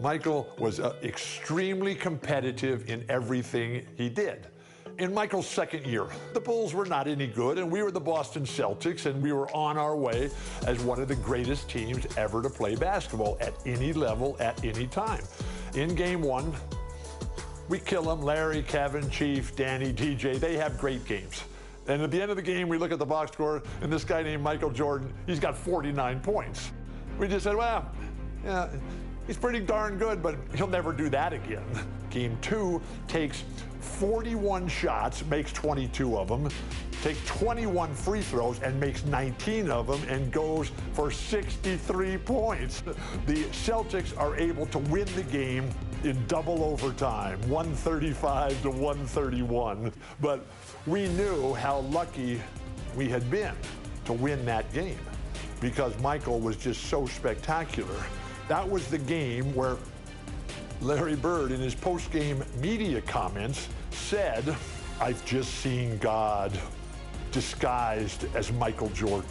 Michael was extremely competitive in everything he did. In Michael's second year, the Bulls were not any good, and we were the Boston Celtics, and we were on our way as one of the greatest teams ever to play basketball at any level, at any time. In game one, we kill them. Larry, Kevin, Chief, Danny, DJ, they have great games. And at the end of the game, we look at the box score, and this guy named Michael Jordan, he's got 49 points. We just said, well, yeah, he's pretty darn good, but he'll never do that again. Game two takes 41 shots, makes 22 of them, takes 21 free throws and makes 19 of them and goes for 63 points. The Celtics are able to win the game in double overtime, 135 to 131. But we knew how lucky we had been to win that game because Michael was just so spectacular. That was the game where Larry Bird, in his post-game media comments, said, "I've just seen God disguised as Michael Jordan."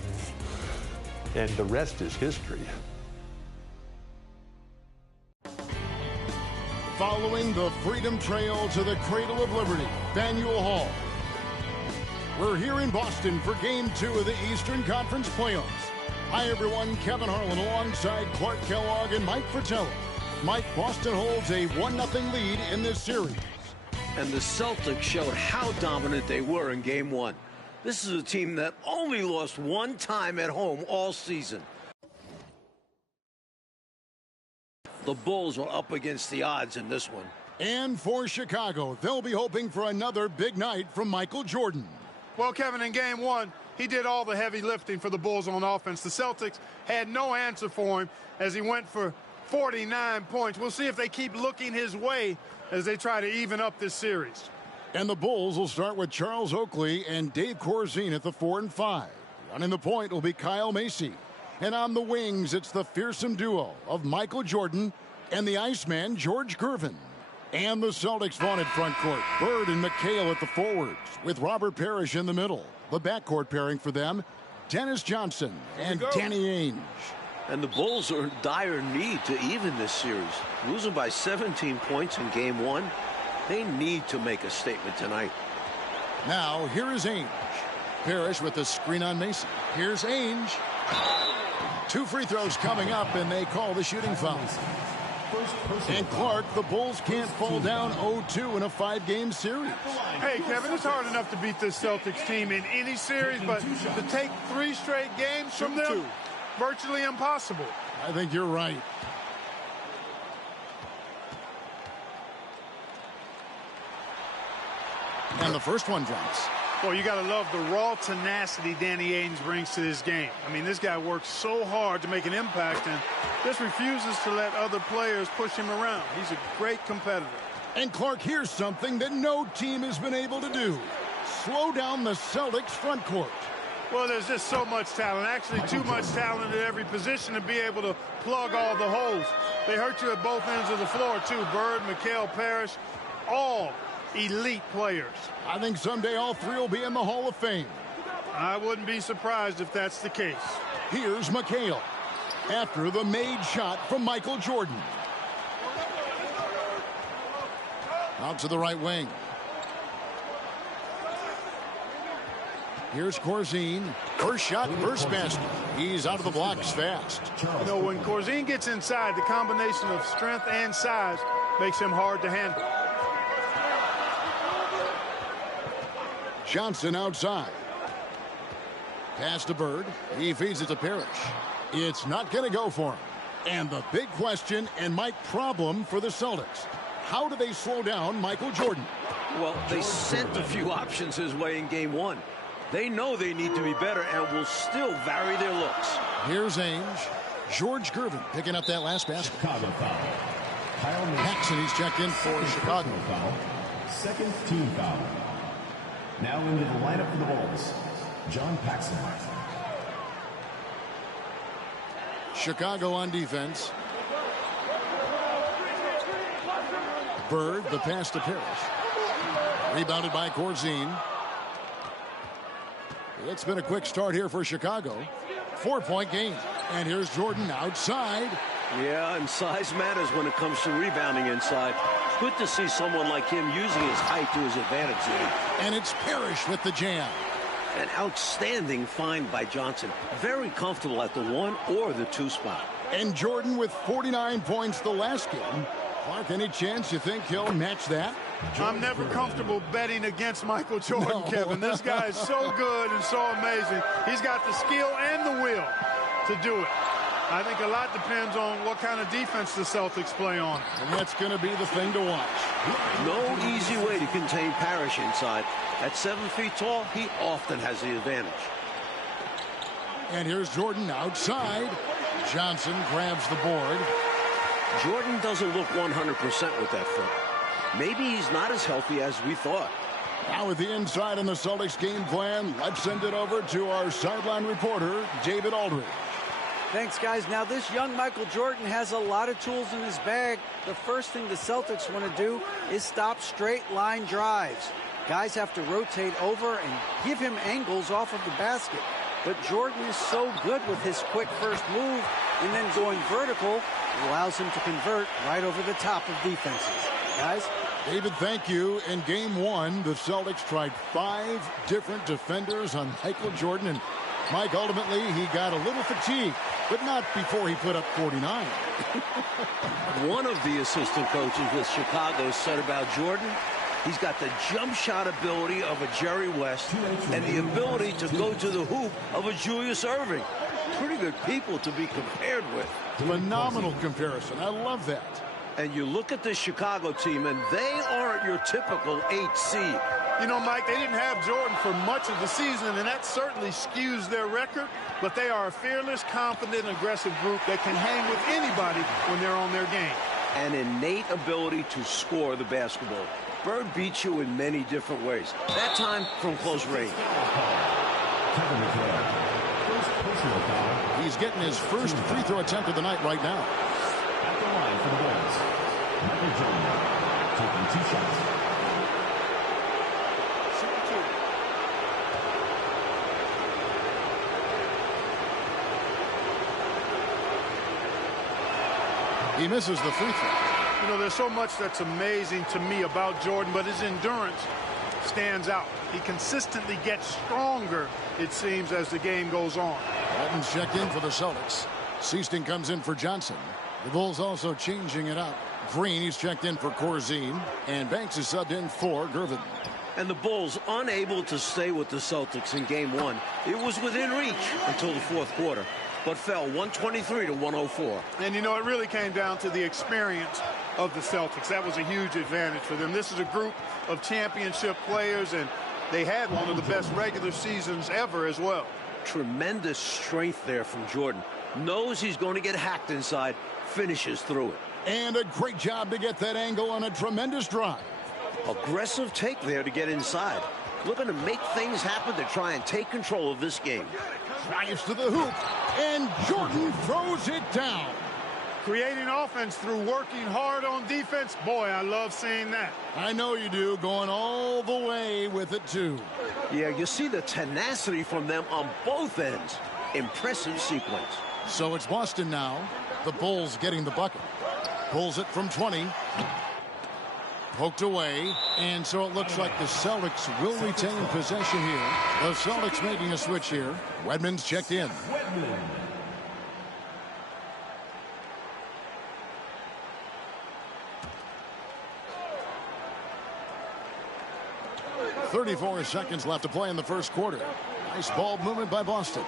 And the rest is history. Following the Freedom Trail to the Cradle of Liberty, Faneuil Hall. We're here in Boston for Game 2 of the Eastern Conference Playoffs. Hi, everyone. Kevin Harlan alongside Clark Kellogg and Mike Fratello. Mike, Boston holds a 1-0 lead in this series. And the Celtics showed how dominant they were in Game 1. This is a team that only lost one time at home all season. The Bulls are up against the odds in this one. And for Chicago, they'll be hoping for another big night from Michael Jordan. Well, Kevin, in Game 1, he did all the heavy lifting for the Bulls on offense. The Celtics had no answer for him as he went for 49 points. We'll see if they keep looking his way as they try to even up this series. And the Bulls will start with Charles Oakley and Dave Corzine at the 4 and 5. Running the point will be Kyle Macy. And on the wings, it's the fearsome duo of Michael Jordan and the Iceman, George Gervin. And the Celtics' vaunted front court, Bird and McHale at the forwards, with Robert Parrish in the middle. The backcourt pairing for them, Dennis Johnson and Danny Ainge. And the Bulls are in dire need to even this series. Losing by 17 points in Game 1, they need to make a statement tonight. Now, here is Ainge. Parrish with the screen on Mason. Here's Ainge. 2 free throws coming up, and they call the shooting foul. And Clark, the Bulls can't fall down 0-2 in a 5-game series. Hey, Kevin, it's hard enough to beat this Celtics team in any series, but to take 3 straight games from them, virtually impossible. I think you're right. And the first one drops. Well, you got to love the raw tenacity Danny Ainge brings to this game. I mean, this guy works so hard to make an impact and just refuses to let other players push him around. He's a great competitor. And Clark, here's something that no team has been able to do. Slow down the Celtics front court. Well, there's just so much talent, actually too much talent at every position to be able to plug all the holes. They hurt you at both ends of the floor, too. Bird, McHale, Parrish, all elite players. I think someday all 3 will be in the Hall of Fame. I wouldn't be surprised if that's the case. Here's McHale after the made shot from Michael Jordan. Out to the right wing. Here's Corzine. First shot, first basket. He's out of the blocks fast. You know, when Corzine gets inside, the combination of strength and size makes him hard to handle. Johnson outside. Pass to Bird. He feeds it to Parrish. It's not going to go for him. And the big question and Mike problem for the Celtics. How do they slow down Michael Jordan? Well, they sent a few options his way in Game 1. They know they need to be better and will still vary their looks. Here's Ainge. George Gervin picking up that last basket. Chicago foul. Paxson, he's checked in for Chicago. Foul. Second team foul. Now into the lineup for the Bulls, John Paxson. Chicago on defense. Bird, the pass to Parrish. Rebounded by Corzine. It's been a quick start here for Chicago. 4-point game. And here's Jordan outside. Yeah, and size matters when it comes to rebounding inside. Good to see someone like him using his height to his advantage there. And it's Parrish with the jam. An outstanding find by Johnson. Very comfortable at the 1 or the 2 spot. And Jordan with 49 points the last game. Clark, any chance you think he'll match that? I'm never comfortable betting against Michael Jordan, Kevin. This guy is so good and so amazing. He's got the skill and the will to do it. I think a lot depends on what kind of defense the Celtics play on. And that's going to be the thing to watch. No easy way to contain Parrish inside. At 7 feet tall, he often has the advantage. And here's Jordan outside. Johnson grabs the board. Jordan doesn't look 100% with that foot. Maybe he's not as healthy as we thought. Now with the inside on the Celtics game plan, let's send it over to our sideline reporter, David Aldridge. Thanks, guys. Now, this young Michael Jordan has a lot of tools in his bag. The first thing the Celtics want to do is stop straight line drives. Guys have to rotate over and give him angles off of the basket. But Jordan is so good with his quick first move and then going vertical, it allows him to convert right over the top of defenses. Guys? David, thank you. In game 1, the Celtics tried 5 different defenders on Michael Jordan, and Mike, ultimately, he got a little fatigued, but not before he put up 49. One of the assistant coaches with Chicago said about Jordan, he's got the jump shot ability of a Jerry West and the ability to go to the hoop of a Julius Erving. Pretty good people to be compared with. Phenomenal comparison. I love that. And you look at the Chicago team, and they aren't your typical 8 seed. You know, Mike, they didn't have Jordan for much of the season, and that certainly skews their record. But they are a fearless, confident, aggressive group that can hang with anybody when they're on their game. An innate ability to score the basketball. Bird beats you in many different ways. That time from close range. Kevin McHale. First personal foul. He's getting his first free throw attempt of the night right now. At the line for the Bulls, Michael Jordan taking 2 shots. He misses the free throw. You know, there's so much that's amazing to me about Jordan, but his endurance stands out. He consistently gets stronger, it seems, as the game goes on. Walton's checked in for the Celtics. Seaston comes in for Johnson. The Bulls also changing it up. Green, he's checked in for Corzine, and Banks is subbed in for Gervin. And the Bulls unable to stay with the Celtics in game 1. It was within reach until the 4th quarter, but fell 123 to 104. And, you know, it really came down to the experience of the Celtics. That was a huge advantage for them. This is a group of championship players, and they had one of the best regular seasons ever as well. Tremendous strength there from Jordan. Knows he's going to get hacked inside, finishes through it. And a great job to get that angle on a tremendous drive. Aggressive take there to get inside. Looking to make things happen to try and take control of this game. Drives to the hoop, and Jordan throws it down. Creating offense through working hard on defense. Boy, I love seeing that. I know you do, going all the way with it, too. Yeah, you see the tenacity from them on both ends. Impressive sequence. So it's Boston now. The Bulls getting the bucket. Pulls it from 20. Poked away. And so it looks like the Celtics will retain possession here. The Celtics making a switch here. Wedman's checked in. 34 seconds left to play in the first quarter. Nice ball movement by Boston.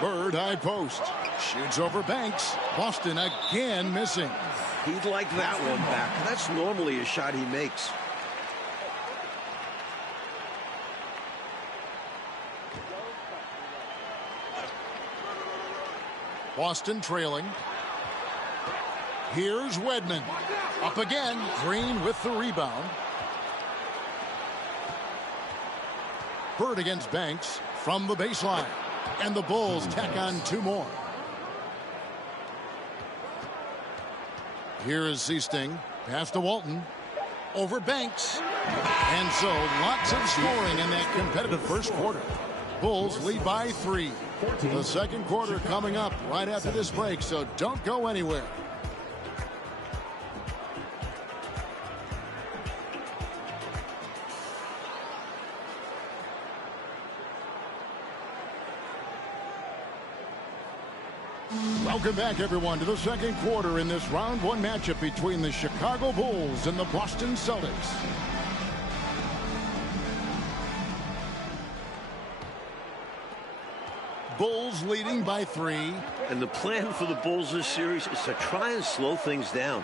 Bird high post. Shoots over Banks. Boston again missing. He'd like that one back. That's normally a shot he makes. Boston trailing. Here's Wedman. Up again. Green with the rebound. Bird against Banks from the baseline. And the Bulls tack on 2 more. Here is Seasting. Pass to Walton. Over Banks. And so lots of scoring in that competitive first quarter. Bulls lead by 3. The second quarter coming up right after this break, so don't go anywhere. Welcome back, everyone, to the second quarter in this round one matchup between the Chicago Bulls and the Boston Celtics. Bulls leading by 3. And the plan for the Bulls this series is to try and slow things down.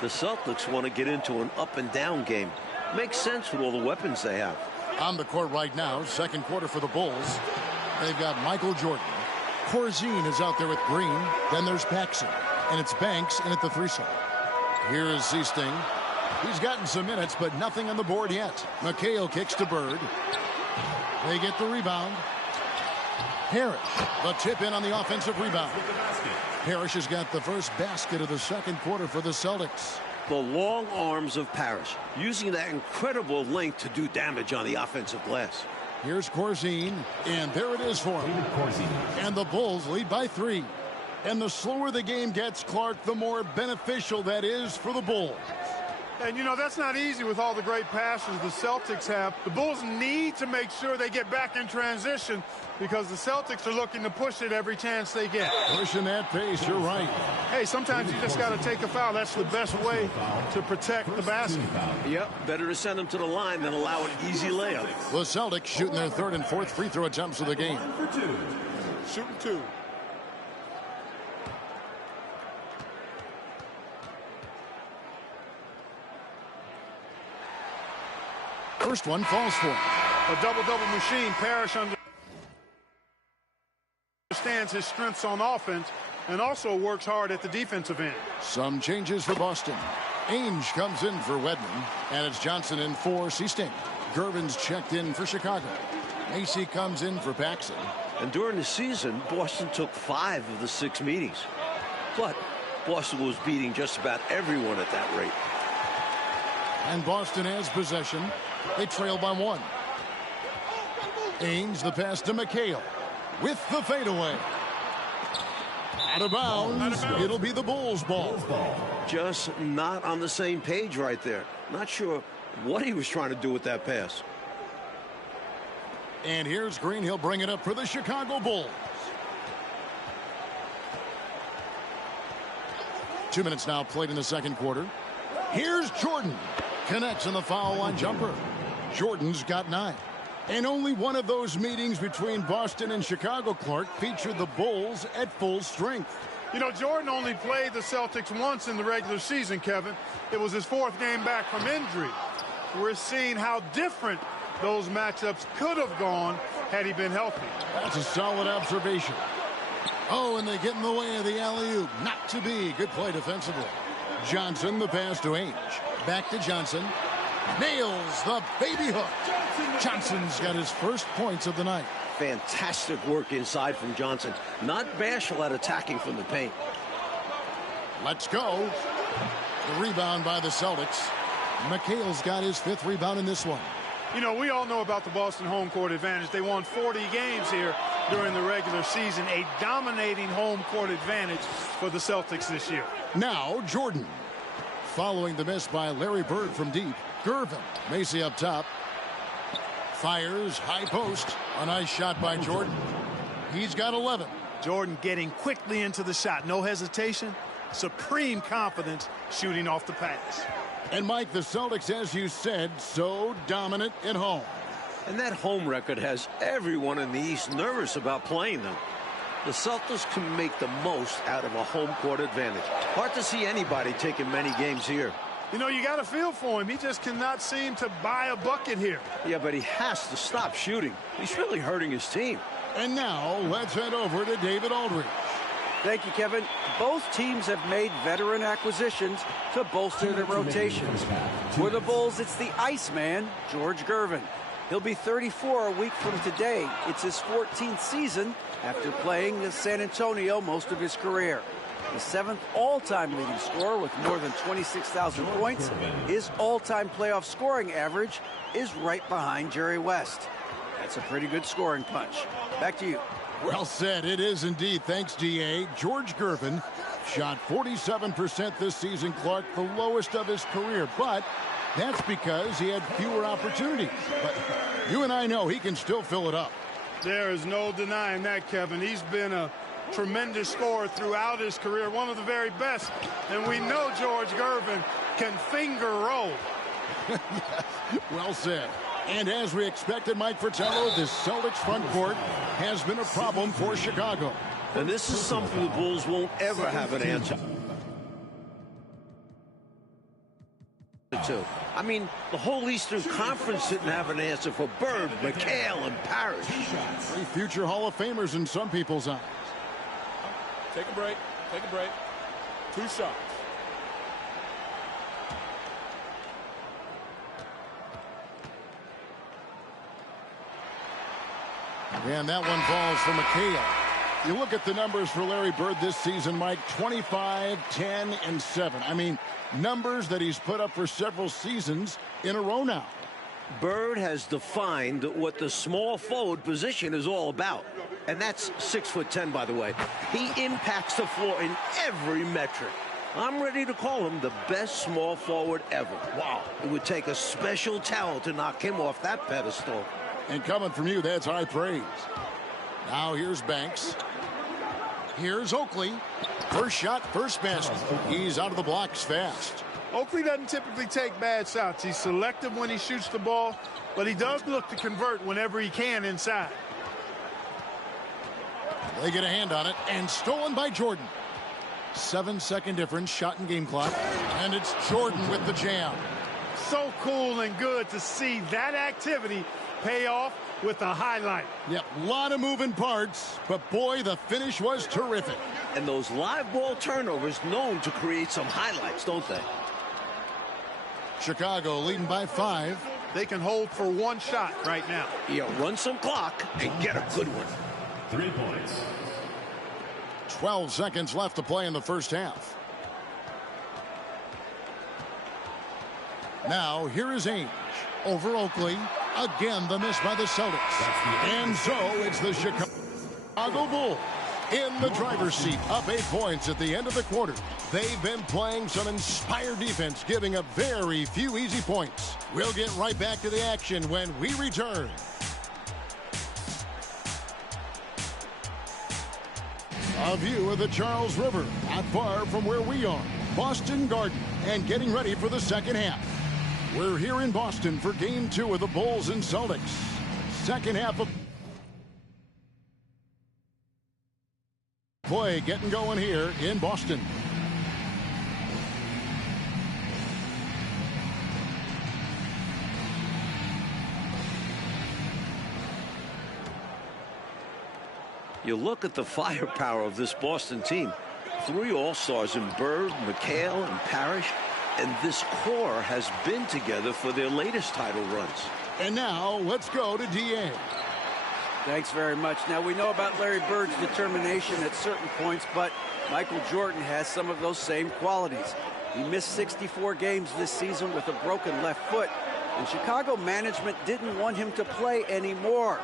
The Celtics want to get into an up and down game. Makes sense with all the weapons they have. On the court right now, second quarter for the Bulls. They've got Michael Jordan. Corzine is out there with Green. Then there's Paxson. And it's Banks in at the 3 side. Here is Seasting. He's gotten some minutes, but nothing on the board yet. McHale kicks to Bird. They get the rebound. Parrish, the tip in on the offensive rebound. Parrish has got the first basket of the second quarter for the Celtics. The long arms of Parrish, using that incredible length to do damage on the offensive glass. Here's Corzine, and there it is for him. And the Bulls lead by 3. And the slower the game gets, Clark, the more beneficial that is for the Bulls. And, you know, that's not easy with all the great passes the Celtics have. The Bulls need to make sure they get back in transition because the Celtics are looking to push it every chance they get. Pushing that pace, you're right. Hey, sometimes you just got to take a foul. That's the best way to protect the basket. Yep, better to send them to the line than allow an easy layup. The Celtics shooting their third and fourth free throw attempts of the game. Shooting 2. First one falls for him. A double-double machine. Parrish understands his strengths on offense and also works hard at the defensive end. Some changes for Boston. Ainge comes in for Wedman, and it's Johnson in for Seasting. Gervin's checked in for Chicago. Macy comes in for Paxson. And during the season, Boston took 5 of the 6 meetings. But Boston was beating just about everyone at that rate. And Boston has possession. They trail by 1. Ainge, the pass to McHale with the fadeaway. Out of bounds. It'll be the Bulls' ball. Just not on the same page right there. Not sure what he was trying to do with that pass. And here's Green. He'll bring it up for the Chicago Bulls. 2 minutes now played in the second quarter. Here's Jordan. Connects on the foul line jumper. Jordan's got 9. And only one of those meetings between Boston and Chicago, Clark, featured the Bulls at full strength. You know, Jordan only played the Celtics once in the regular season, Kevin. It was his 4th game back from injury. We're seeing how different those matchups could have gone had he been healthy. That's a solid observation. Oh, and they get in the way of the alley-oop. Not to be. Good play defensively. Johnson, the pass to Ainge. Back to Johnson. Nails the baby hook. Johnson's got his first points of the night. Fantastic work inside from Johnson. Not bashful at attacking from the paint. Let's go. The rebound by the Celtics. McHale's got his 5th rebound in this one. You know, we all know about the Boston home court advantage. They won 40 games here during the regular season. A dominating home court advantage for the Celtics this year. Now Jordan. Following the miss by Larry Bird from deep. Gervin. Macy up top. Fires high post. A nice shot by Jordan. He's got 11. Jordan getting quickly into the shot. No hesitation. Supreme confidence shooting off the pass. And Mike, the Celtics, as you said, so dominant at home. And that home record has everyone in the East nervous about playing them. The Celtics can make the most out of a home court advantage. Hard to see anybody taking many games here. You know, you got to feel for him. He just cannot seem to buy a bucket here. Yeah, but he has to stop shooting. He's really hurting his team. And now let's head over to David Aldridge. Thank you, Kevin. Both teams have made veteran acquisitions to bolster their rotations. For the Bulls, it's the Iceman, George Gervin. He'll be 34 a week from today. It's his 14th season after playing in San Antonio most of his career. The 7th all-time leading scorer with more than 26,000 points. His all-time playoff scoring average is right behind Jerry West. That's a pretty good scoring punch. Back to you. Well said. It is indeed. Thanks, D.A. George Gervin shot 47% this season, Clark, the lowest of his career. But that's because he had fewer opportunities. But you and I know he can still fill it up. There is no denying that, Kevin. He's been a tremendous scorer throughout his career, one of the very best. And we know George Gervin can finger roll. Yes, well said. And as we expected, Mike Fratello, this Celtics front court has been a problem for Chicago. And this is something the Bulls won't ever have an answer to. I mean, the whole Eastern Conference didn't have an answer for Bird, McHale, and Parrish. 3 future Hall of Famers in some people's eyes. Take a break. Take a break. 2 shots. And that one falls for McHale. You look at the numbers for Larry Bird this season, Mike, 25, 10, and 7. I mean, numbers that he's put up for several seasons in a row now. Bird has defined what the small forward position is all about. And that's 6'10", by the way. He impacts the floor in every metric. I'm ready to call him the best small forward ever. Wow. It would take a special talent to knock him off that pedestal. And coming from you, that's high praise. Now here's Banks. Here's Oakley. First shot, first basket. He's out of the blocks fast. Oakley doesn't typically take bad shots. He's selective when he shoots the ball, but he does look to convert whenever he can inside. They get a hand on it, and stolen by Jordan. 7-second difference, shot and game clock. And it's Jordan with the jam. So cool and good to see that activity pay off with a highlight. Yep, a lot of moving parts, but boy, the finish was terrific. And those live ball turnovers known to create some highlights, don't they? Chicago leading by 5. They can hold for 1 shot right now. Yeah, run some clock and get a good one. 3 points. 12 seconds left to play in the first half. Now, here is Ainge over Oakley. Again, the miss by the Celtics. And so, it's the Chicago Bulls in the driver's seat, up 8 points at the end of the quarter. They've been playing some inspired defense, giving up very few easy points. We'll get right back to the action when we return. A view of the Charles River, not far from where we are, Boston Garden, and getting ready for the second half. We're here in Boston for Game 2 of the Bulls and Celtics. Second half of play getting going here in Boston. You look at the firepower of this Boston team. 3 All-Stars in Bird, McHale, and Parrish. And this core has been together for their latest title runs. And now, let's go to D.A. Thanks very much. Now, we know about Larry Bird's determination at certain points, but Michael Jordan has some of those same qualities. He missed 64 games this season with a broken left foot, and Chicago management didn't want him to play anymore.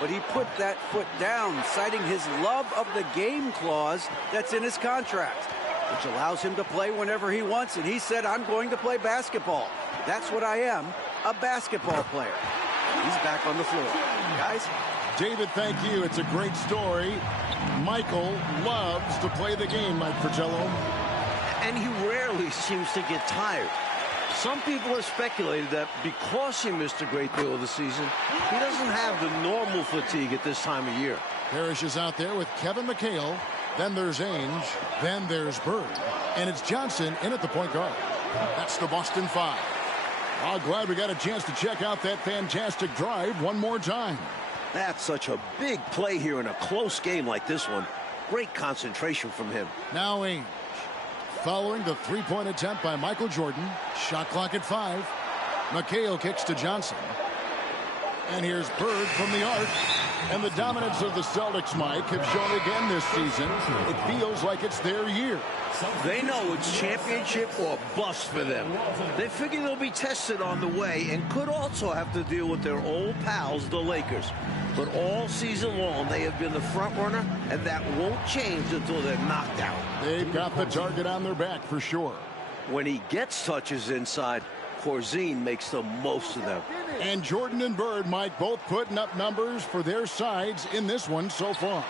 But he put that foot down, citing his love of the game clause that's in his contract, which allows him to play whenever he wants. And he said, I'm going to play basketball. That's what I am, a basketball player. He's back on the floor. Guys? David, thank you. It's a great story. Michael loves to play the game, Mike Fratello. And he rarely seems to get tired. Some people have speculated that because he missed a great deal of the season, he doesn't have the normal fatigue at this time of year. Parrish is out there with Kevin McHale. Then there's Ainge. Then there's Bird. And it's Johnson in at the point guard. That's the Boston 5. Oh, glad we got a chance to check out that fantastic drive one more time. That's such a big play here in a close game like this one. Great concentration from him. Now Ainge. Following the three-point attempt by Michael Jordan. Shot clock at 5. McHale kicks to Johnson. And here's Bird from the arc. And the dominance of the Celtics, Mike, have shown again this season. It feels like it's their year. They know it's championship or bust for them. They figure they'll be tested on the way and could also have to deal with their old pals, the Lakers. But all season long, they have been the front runner, and that won't change until they're knocked out. They've got the target on their back for sure. When he gets touches inside, Corzine makes the most of them. And Jordan and Bird, Mike, both putting up numbers for their sides in this one so far.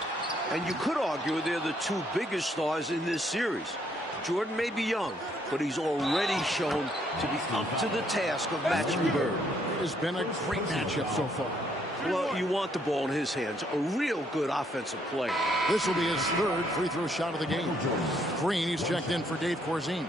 And you could argue they're the two biggest stars in this series. Jordan may be young, but he's already shown to be up to the task of matching Bird. It has been a great matchup so far. Well, you want the ball in his hands. A real good offensive player. This will be his third free throw shot of the game. Green, he's checked in for Dave Corzine.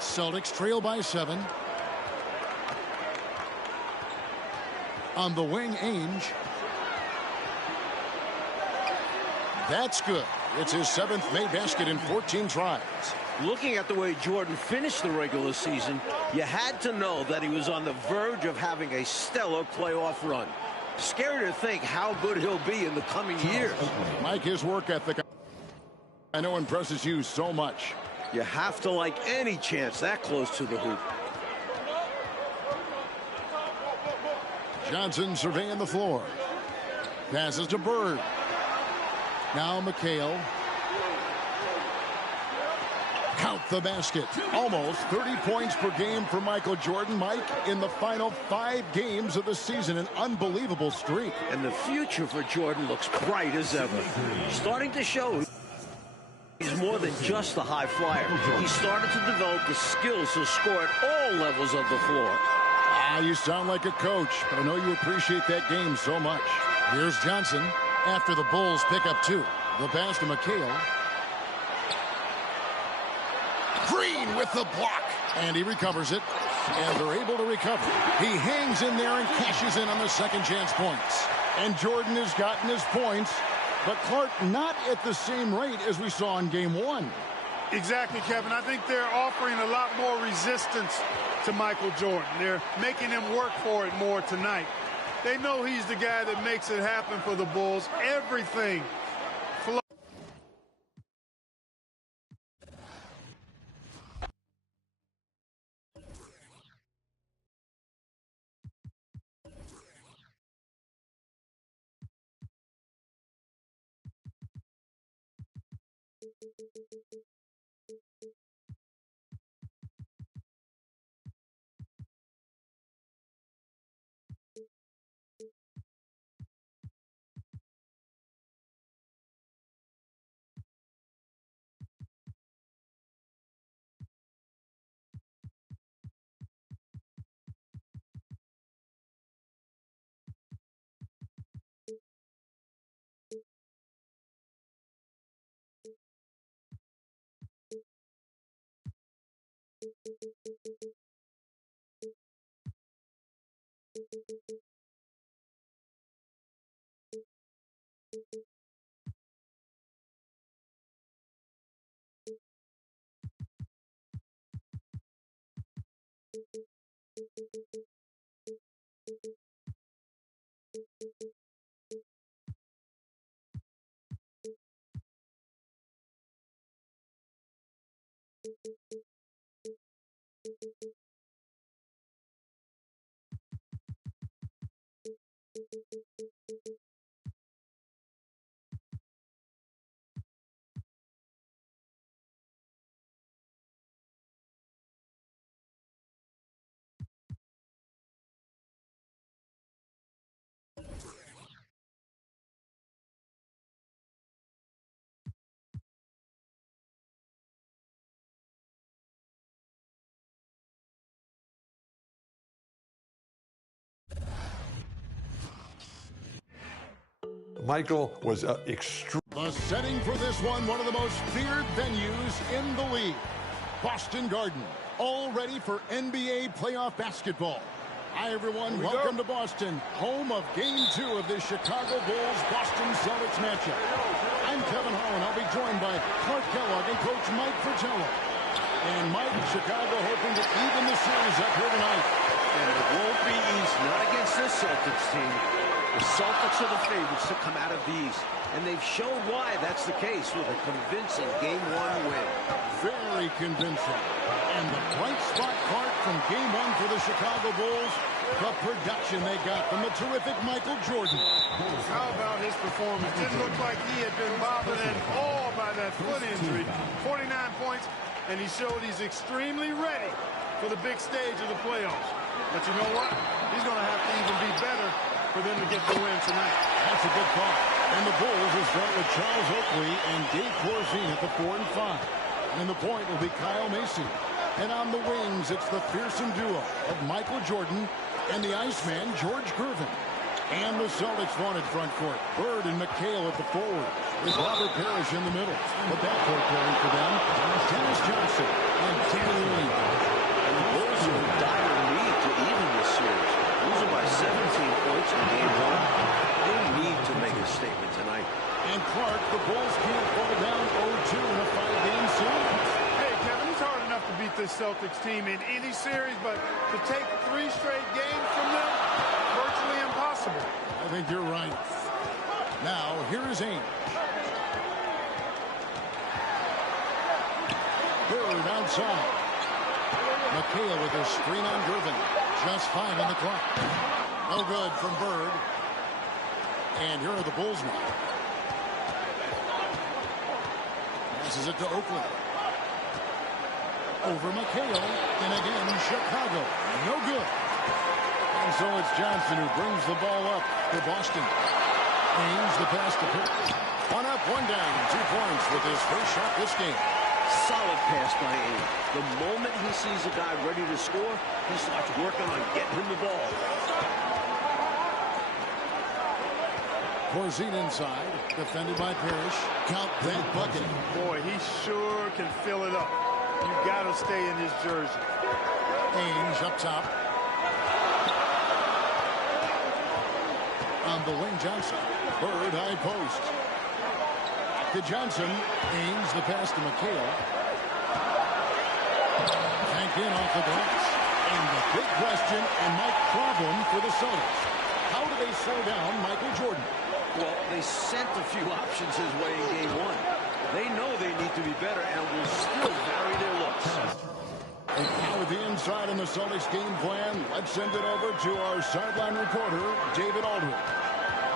Celtics trail by 7. On the wing, Ainge. That's good. It's his 7th made basket in 14 tries. Looking at the way Jordan finished the regular season, you had to know that he was on the verge of having a stellar playoff run. Scary to think how good he'll be in the coming years. Mike, his work ethic, I know, impresses you so much. You have to like any chance that close to the hoop. Johnson surveying the floor. Passes to Bird. Now McHale. Count the basket. Almost 30 points per game for Michael Jordan, Mike, in the final 5 games of the season. An unbelievable streak. And the future for Jordan looks bright as ever. Starting to show he's more than just a high flyer. He started to develop the skills to score at all levels of the floor. You sound like a coach, but I know you appreciate that game so much. Here's Johnson after the Bulls pick up 2. The pass to McHale. Green with the block. And he recovers it. And they're able to recover. He hangs in there and cashes in on the second chance points. And Jordan has gotten his points, but Clark not at the same rate as we saw in game 1. Exactly, Kevin. I think they're offering a lot more resistance to Michael Jordan. They're making him work for it more tonight. They know he's the guy that makes it happen for the Bulls. Everything flows. Michael was extreme. The setting for this one of the most feared venues in the league. Boston Garden, all ready for NBA playoff basketball. Hi, everyone. Welcome to Boston, home of Game 2 of the Chicago Bulls-Boston Celtics matchup. I'm Kevin Holland. I'll be joined by Clark Kellogg and Coach Mike Fratello. And Mike, Chicago hoping to even the series up here tonight. And it won't be easy, not against this Celtics team. The Celtics are the favorites to come out of the East, and they've shown why that's the case with a convincing Game 1 win. Very convincing. And the bright spot card from Game 1 for the Chicago Bulls, the production they got from the terrific Michael Jordan. How about his performance? Didn't look like he had been bothered at all by that foot injury. 49 points, and he showed he's extremely ready for the big stage of the playoffs. But you know what? He's going to have to even be better for them to get the win tonight. That's a good call. And the Bulls will start with Charles Oakley and Dave Corzine at the 4 and 5. And the point will be Kyle Macy. And on the wings, it's the fearsome duo of Michael Jordan and the Iceman, George Gervin. And the Celtics wanted front court. Bird and McHale at the forward, with Robert Parrish in the middle. The backcourt pairing for them, Dennis Johnson and Danny Williams. And the Bulls are in dire need to even this series. Losing by 17 points in Game 1. They need to make a statement tonight. And Clark, the Bulls can't fall down 0-2 in a 5-game series. Hey, Kevin, it's hard enough to beat this Celtics team in any series, but to take 3 straight games from them, virtually impossible. I think you're right. Now, here is Ainge. Bird outside. McHale with a screen on Gervin. Just 5 on the clock. No good from Bird. And here are the Bulls now. Passes it to Oakley. Over McHale. And again, Chicago. No good. And so it's Johnson who brings the ball up for Boston. Ainge the pass to Pitt. 1 up, 1 down. 2 points with his first shot this game. Solid pass by Ainge. The moment he sees a guy ready to score, he starts working on getting him the ball. Corzine inside, defended by Parrish. Count that bucket. Boy, he sure can fill it up. You got to stay in his jersey. Ainge up top. On the wing, Johnson. Bird, high post. To Johnson. Ainge, the pass to McHale. Tanked in off the glass. And the big question, and my problem for the Celtics. How do they slow down Michael Jordan? Well, they sent a few options his way in Game 1. They know they need to be better and will still vary their looks. And now with the inside on the Celtics game plan, let's send it over to our sideline reporter, David Aldridge.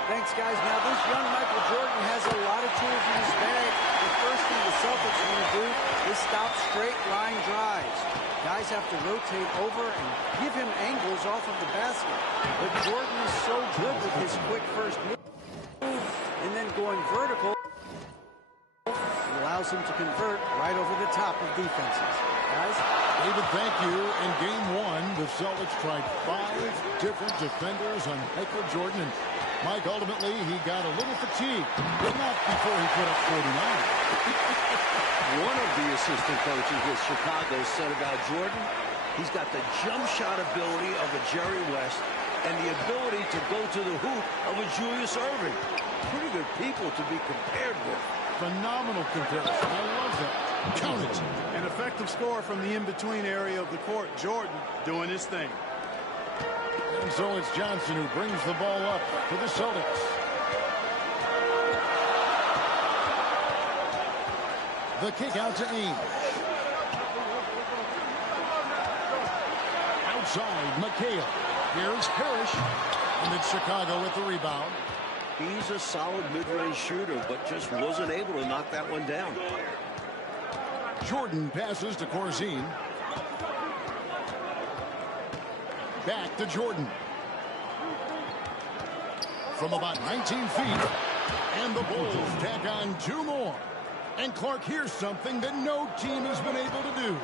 Thanks, guys. Now, this young Michael Jordan has a lot of tools in his bag. The first thing the Celtics want to do is stop straight line drives. Guys have to rotate over and give him angles off of the basket. But Jordan is so good with his quick first move and then going vertical. It allows him to convert right over the top of defenses. Guys? David, thank you. In Game 1, the Celtics tried 5 different defenders on Michael Jordan. And Mike, ultimately, he got a little fatigued, but not before he put up 49. One of the assistant coaches with Chicago said about Jordan, he's got the jump shot ability of a Jerry West and the ability to go to the hoop of a Julius Erving. Pretty good people to be compared with. Phenomenal comparison. I love that. Count it. An effective score from the in-between area of the court. Jordan doing his thing. And so it's Johnson who brings the ball up for the Celtics. The kick out to Ainge. Outside, McHale. Here's Parrish. And it's Chicago with the rebound. He's a solid mid-range shooter, but just wasn't able to knock that one down. Jordan passes to Corzine. Back to Jordan. From about 19 feet. And the Bulls tack on 2 more. And Clark, here's something that no team has been able to do.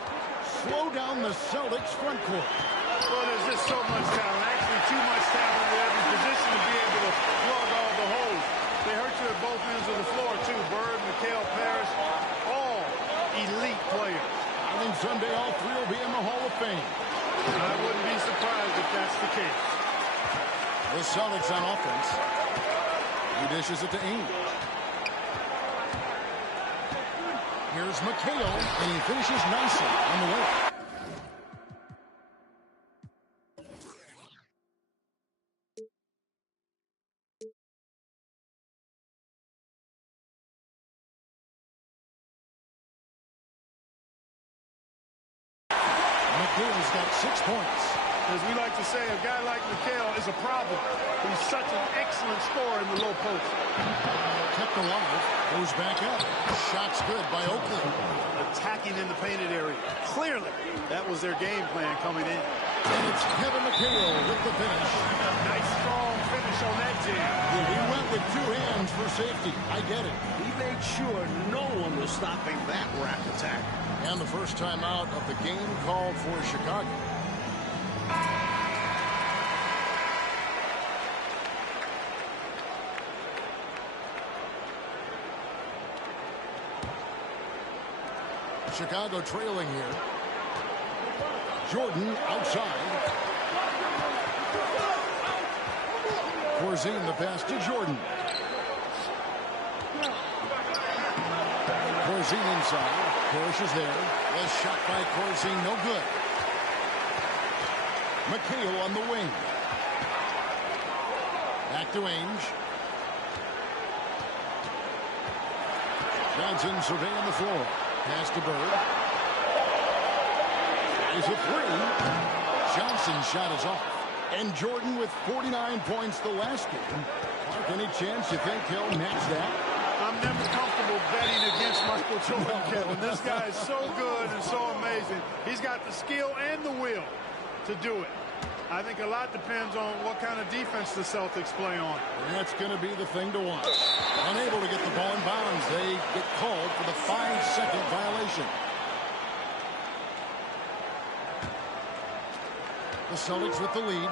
Slow down the Celtics front court. Well, there's just so much talent. Actually, too much talent at every position to be able to plug all the holes. They hurt you at both ends of the floor, too. Bird, McHale, Parrish, all elite players. I think someday all 3 will be in the Hall of Fame. I wouldn't be surprised if that's the case. The Celtics on offense. He dishes it to Ainge. Here's McHale, and he finishes nicely on the way. McHale's got 6 points. As we like to say, a guy like McHale is a problem. He's such an excellent scorer in the low post. Kept alive, goes back up. Shot's good by Oakley. Attacking in the painted area. Clearly, that was their game plan coming in. And it's Kevin McHale with the finish. Nice, strong finish on that jam. He went with 2 hands for safety. I get it. He made sure no one was stopping that rack attack. And the first time out of the game called for Chicago. Chicago trailing here. Jordan outside. Corzine the pass to Jordan. Corzine inside. Parrish is there. A shot by Corzine, no good. McHale on the wing. Back to Ainge. Johnson surveying the floor. Pass to Bird. Is a 3. Johnson's shot is off. And Jordan with 49 points the last game. Mark, any chance you think he'll match that? I'm never comfortable betting against Michael Jordan, Kevin. This guy is so good and so amazing. He's got the skill and the will to do it. I think a lot depends on what kind of defense the Celtics play on. And that's going to be the thing to watch. Unable to get the ball in bounds. They get called for the 5-second violation. The Celtics with the lead.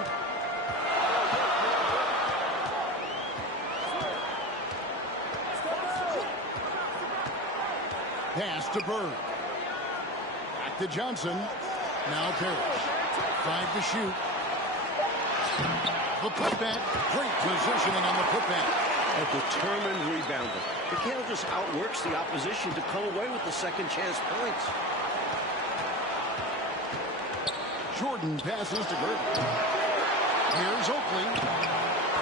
Pass to Bird. Back to Johnson. Now Parrish. 5 to shoot. The putback. Great positioning on the putback. A determined rebounder. McHale just outworks the opposition to come away with the second chance points. Jordan passes to Bird. Here's Oakley.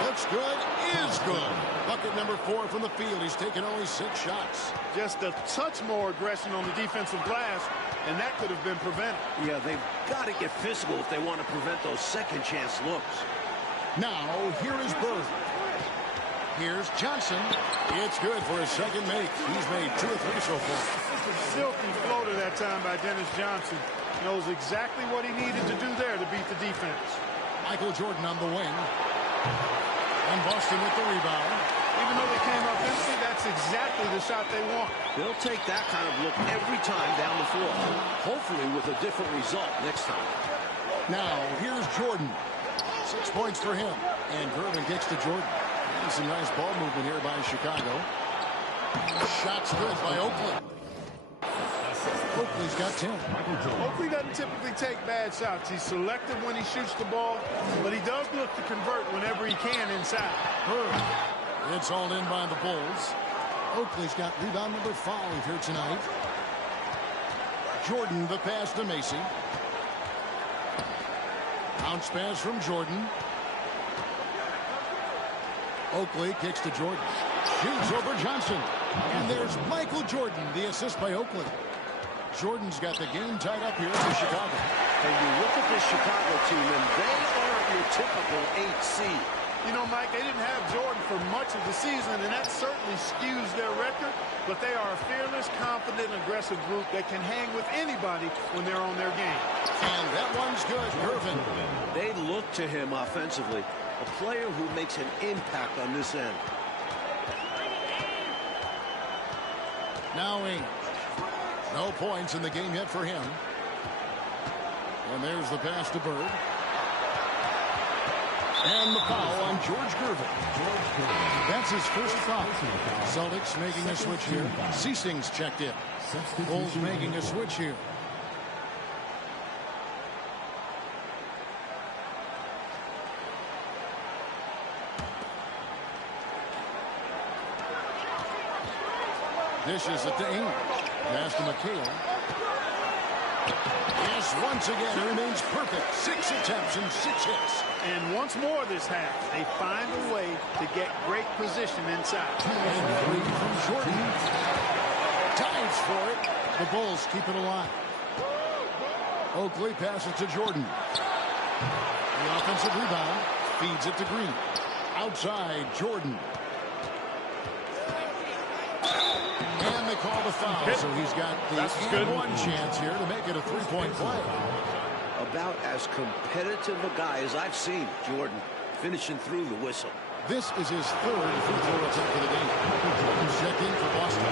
Looks good. Is good. Bucket number 4 from the field. He's taken only 6 shots. Just a touch more aggression on the defensive glass, and that could have been prevented. Yeah, they've got to get physical if they want to prevent those second chance looks. Now, here is Bird. Here's Johnson. It's good for his second make. He's made 2 or 3 so far. Silky floater that time by Dennis Johnson. Knows exactly what he needed to do there to beat the defense. Michael Jordan on the wing. And Boston with the rebound. Even though they came up empty, that's exactly the shot they want. They'll take that kind of look every time down the floor. Hopefully with a different result next time. Now, here's Jordan. 6 points for him. And Gervin kicks to Jordan. And some nice ball movement here by Chicago. Shot's good by Oakley. Oakley's got 10. Oakley doesn't typically take bad shots. He's selective when he shoots the ball, but he does look to convert whenever he can inside. Bird. It's hauled in by the Bulls. Oakley's got rebound number 5 here tonight. Jordan the pass to Macy. Bounce pass from Jordan. Oakley kicks to Jordan. Shoots over Johnson. And there's Michael Jordan, the assist by Oakley. Jordan's got the game tied up here for Chicago. And you look at this Chicago team, and they aren't your typical 8 seed. You know, Mike, they didn't have Jordan for much of the season, and that certainly skews their record. But they are a fearless, confident, aggressive group that can hang with anybody when they're on their game. And that one's good, Gervin. They look to him offensively. A player who makes an impact on this end. Now Ainge. No points in the game yet for him. And there's the pass to Bird. And the foul on George Gervin. That's his first foul. Celtics making a switch here. Ceasing's checked in. Bulls making a switch here. Dishes it to Ames. Pass to McHale. Yes, once again, it remains perfect. 6 attempts and 6 hits. And once more this half, they find a way to get great position inside. And 3 from Jordan. Dives for it. The Bulls keep it alive. Oakley passes to Jordan. The offensive rebound. Feeds it to Green. Outside, Jordan. And they call the foul, so he's got the one chance here to make it a 3-point play. About as competitive a guy as I've seen, Jordan, finishing through the whistle. This is his 3rd free throw attempt for the game. Jordan's checked in for Boston.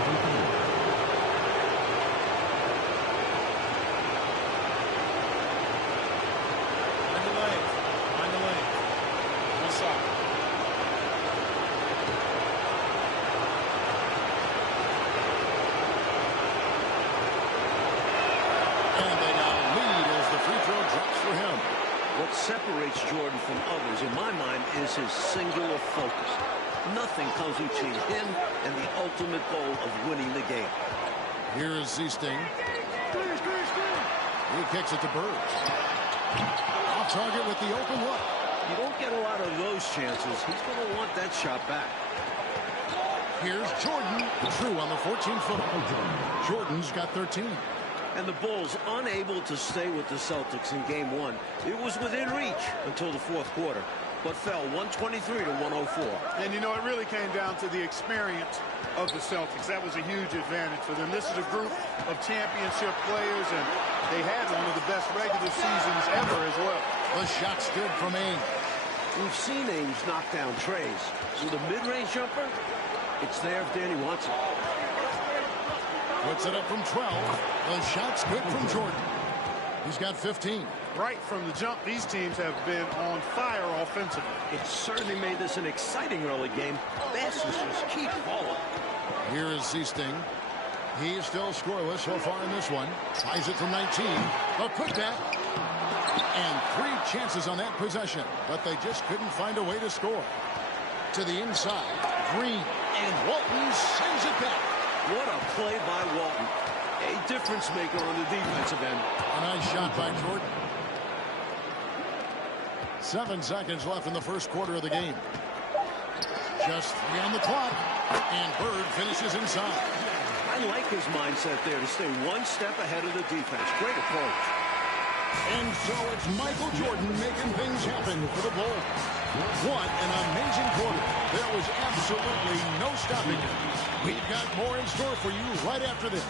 Separates Jordan from others, in my mind, is his singular focus. Nothing comes between him and the ultimate goal of winning the game. Here is Zeesting. He kicks it to Bird. Off target with the open look. You don't get a lot of those chances. He's going to want that shot back. Here's Jordan. True on the 14-footer. Jordan's got 13. And the Bulls unable to stay with the Celtics in game 1. It was within reach until the 4th quarter, but fell 123 to 104. And you know, it really came down to the experience of the Celtics. That was a huge advantage for them. This is a group of championship players, and they had one of the best regular seasons ever as well. The shot's good from Ames. We've seen Ames knock down trays. So the mid-range jumper, it's there if Danny wants it. Puts it up from 12. The shot's good from Jordan. He's got 15. Right from the jump, these teams have been on fire offensively. It certainly made this an exciting early game. Baskets just keep falling. Here is Zeesting. He's still scoreless so far in this one. Tries it from 19. A putback. And 3 chances on that possession, but they just couldn't find a way to score. To the inside. Green. And Walton sends it back. What a play by Walton. A difference maker on the defensive end. A nice shot by Jordan. 7 seconds left in the first quarter of the game. Just 3 on the clock. And Bird finishes inside. I like his mindset there to stay 1 step ahead of the defense. Great approach. And so it's Michael Jordan making things happen for the Bulls. What an amazing quarter. There was absolutely no stopping him. We've got more in store for you right after this.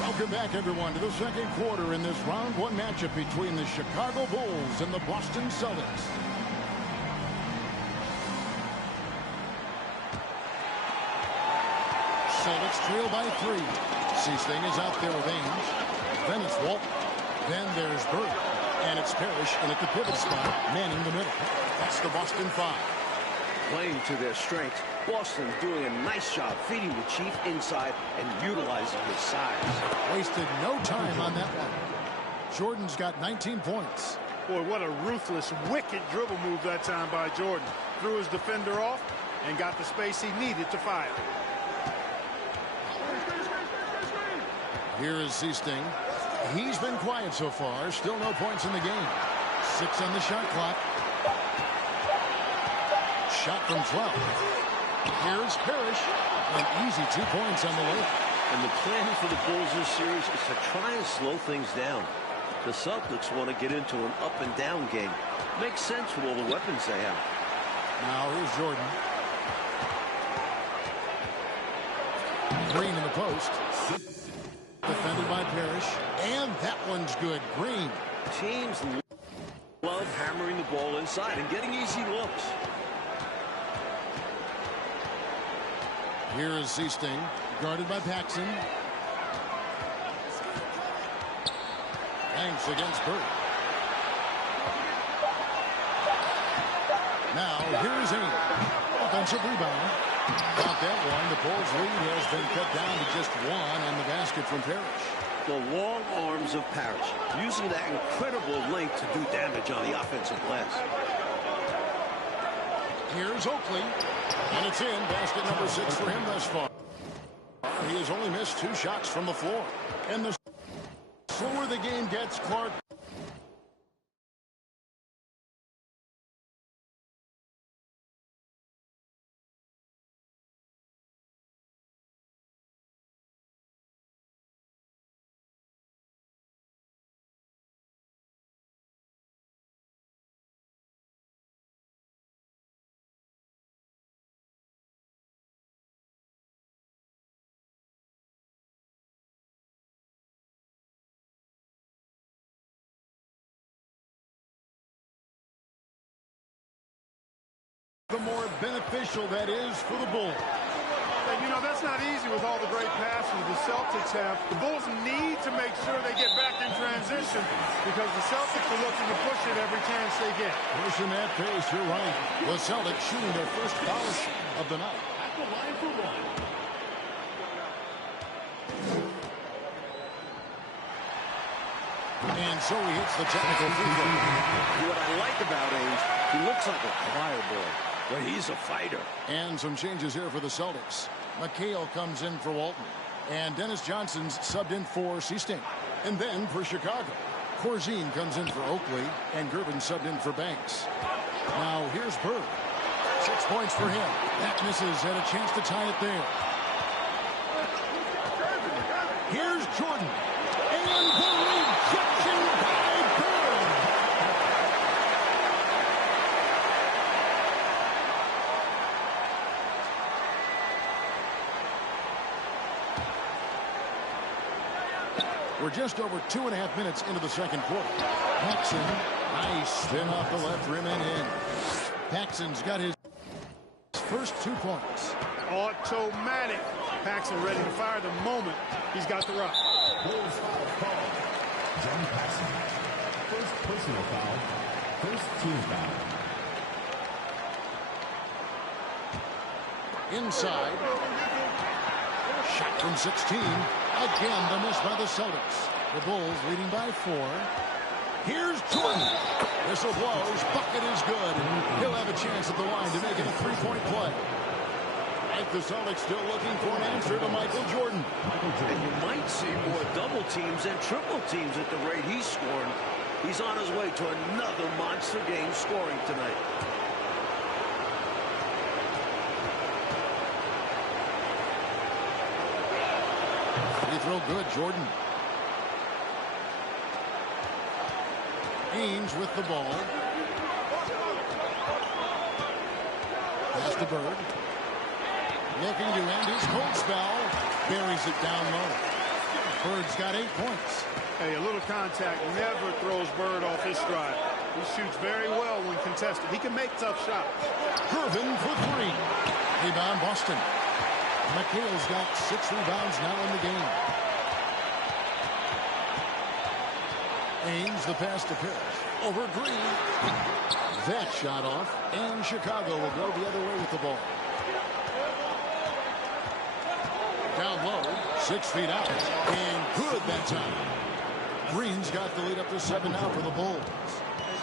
Welcome back, everyone, to the second quarter in this round 1 matchup between the Chicago Bulls and the Boston Celtics. Celtics trail by 3. Zeesting is out there with Ames. Then it's Walton. Then there's Bird. And it's Parrish in at the pivot spot, manning the middle. That's the Boston 5. Playing to their strengths, Boston doing a nice job feeding the Chief inside and utilizing his size. Wasted no time on that one. Jordan's got 19 points. Boy, what a ruthless, wicked dribble move that time by Jordan. Threw his defender off and got the space he needed to fire. Here is Zeesting. He's been quiet so far. Still no points in the game. 6 on the shot clock. Shot from 12. Here's Parrish. An easy 2 points on the way. And the plan for the Bulls this series is to try and slow things down. The Celtics want to get into an up-and-down game. Makes sense with all the weapons they have. Now here's Jordan. Green in the post. Defended by Parrish. And that one's good. Green. Teams love hammering the ball inside and getting easy looks. Here is Zeesting, guarded by Paxson. Banks against Bird. Now, here is Ames. Offensive rebound. Got that one. The Bulls lead has been cut down to just one on the basket from Parrish. The long arms of Parrish, using that incredible length to do damage on the offensive glass. Here's Oakley, and it's in. Basket number 6 for him thus far. He has only missed 2 shots from the floor. And the slower the game gets, Clark. The more beneficial that is for the Bulls. And, you know, that's not easy with all the great passes the Celtics have. The Bulls need to make sure they get back in transition because the Celtics are looking to push it every chance they get. Pushing that pace, you're right. The Celtics shooting their first foul of the night. At the line for one. And so he hits the technical free throw. What I like about Ainge, he looks like a choir boy, but he's a fighter. And some changes here for the Celtics. McHale comes in for Walton. And Dennis Johnson's subbed in for Seasting. And then for Chicago, Corzine comes in for Oakley, and Gervin subbed in for Banks. Now here's Bird. 6 points for him. That misses, had a chance to tie it there. Here's Jordan. And the rejection by Bird. We're just over 2.5 minutes into the second quarter. Paxson, nice spin off the left rim and in. Paxson's got his first 2 points. Automatic. Paxson ready to fire the moment he's got the rock. Bulls foul called. John Paxson. First personal foul. First team foul. Inside. Shot from 16. Again, the miss by the Celtics. The Bulls leading by 4. Here's Jordan. Whistle blows. Bucket is good. He'll have a chance at the line to make it a 3-point play. And the Celtics still looking for an answer to Michael Jordan. And you might see more double teams and triple teams at the rate he's scoring. He's on his way to another monster game scoring tonight. Free throw good, Jordan. Ainge with the ball. Pass to Bird. Looking to end his cold spell. Buries it down low. Bird's got 8 points. Hey, a little contact never throws Bird off his stride. He shoots very well when contested. He can make tough shots. Gervin for 3. Rebound Boston. McHale's got 6 rebounds now in the game. Ainge the pass to Parrish. Over Green. That shot off. And Chicago will go the other way with the ball. Down low. 6 feet out. And good that time. Green's got the lead up to 7 now for the Bulls.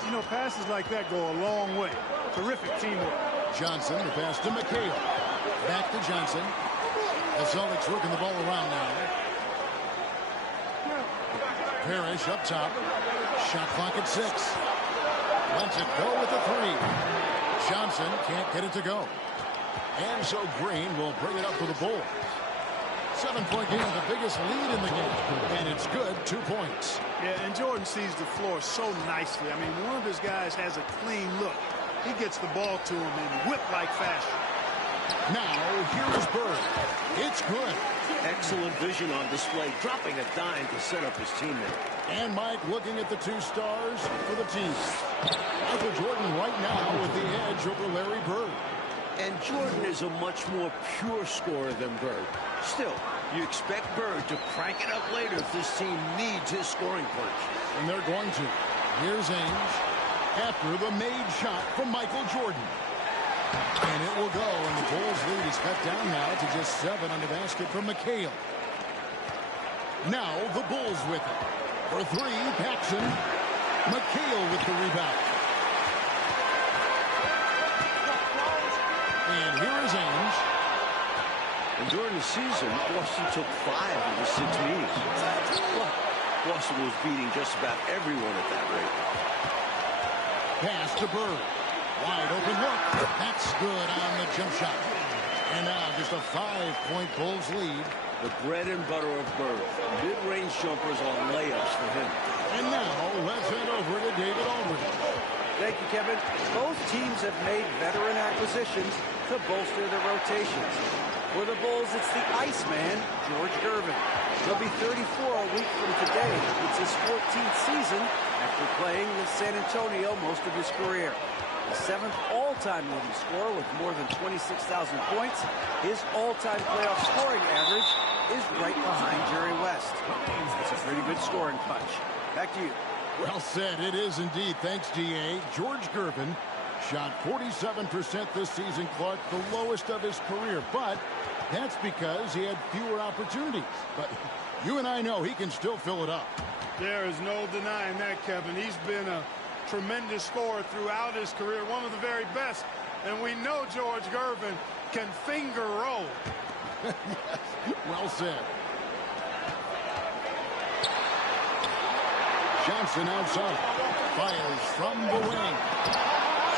You know, passes like that go a long way. Terrific teamwork. Johnson, the pass to McHale. Back to Johnson. The Celtics working the ball around now. Parrish up top. Shot clock at 6. Lets it go with the 3. Johnson can't get it to go. And so Green will bring it up for the Bulls. 7-point game, the biggest lead in the game. And it's good, 2 points. Yeah, and Jordan sees the floor so nicely. I mean, one of his guys has a clean look. He gets the ball to him in whip-like fashion. Now, here is Bird. It's good. Excellent vision on display, dropping a dime to set up his teammate. And Mike looking at the 2 stars for the team. Michael Jordan right now with the edge over Larry Bird. And Jordan is a much more pure scorer than Bird. Still, you expect Bird to crank it up later if this team needs his scoring punch. And they're going to. Here's Ainge after the made shot from Michael Jordan. And it will go, and the Bulls lead is cut down now to just 7 on the basket from McHale. Now the Bulls with it. For 3, Paxson. McHale with the rebound. And here is Ainge. And during the season, Boston took 5 of the 6 meetings. Boston was beating just about everyone at that rate. Pass to Bird. Wide open look. That's good on the jump shot. And now just a 5-point Bulls lead. The bread and butter of Bird. Mid-range jumpers on layups for him. And now let's head over to David Aldridge. Thank you, Kevin. Both teams have made veteran acquisitions to bolster their rotations. For the Bulls, it's the Iceman, George Gervin. He'll be 34 a week from today. It's his 14th season after playing with San Antonio most of his career. The 7th all-time leading scorer with more than 26,000 points. His all-time playoff scoring average is right behind Jerry West. It's a pretty good scoring punch. Back to you. Well said. It is indeed. Thanks, G.A. George Gervin shot 47% this season, Clark, the lowest of his career. But that's because he had fewer opportunities. But you and I know he can still fill it up. There is no denying that, Kevin. He's been a tremendous scorer throughout his career, one of the very best. And we know George Gervin can finger roll. Yes, well said. Johnson outside. Fires from the wing.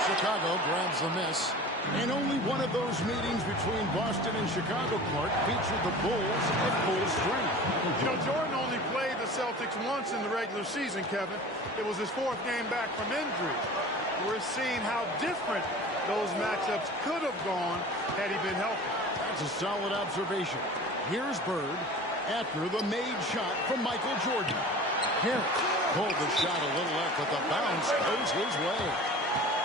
Chicago grabs the miss. And only one of those meetings between Boston and Chicago, Clark, featured the Bulls at full strength. You know, Jordan only played the Celtics once in the regular season, Kevin. It was his 4th game back from injury. We're seeing how different those matchups could have gone had he been healthy. That's a solid observation. Here's Bird after the made shot from Michael Jordan. Harris pulled the shot a little left, but the bounce goes his way.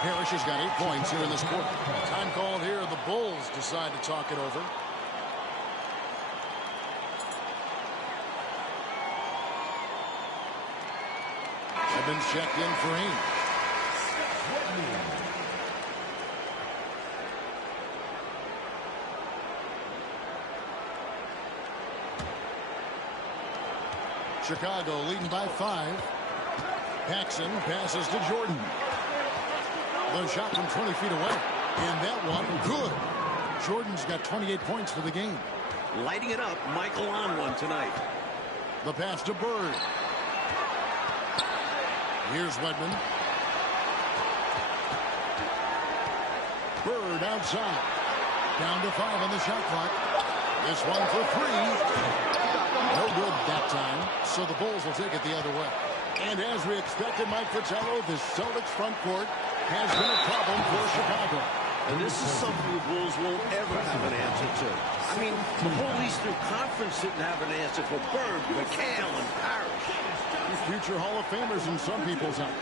Parrish has got 8 points here in this quarter. Time called here. The Bulls decide to talk it over. Evans checked in for Ainge. Chicago leading by 5. Paxson passes to Jordan. The shot from 20 feet away. And that one, good. Jordan's got 28 points for the game. Lighting it up, Michael on one tonight. The pass to Bird. Here's Wedman. Bird outside. Down to 5 on the shot clock. This one for 3. No good that time, so the Bulls will take it the other way. And as we expected, Mike Fratello, the Celtics front court has been a problem for Chicago. And this is something the Bulls won't ever have an answer to. I mean, the whole Eastern Conference didn't have an answer for Bird, McHale, and Parrish. Future Hall of Famers in some people's eyes.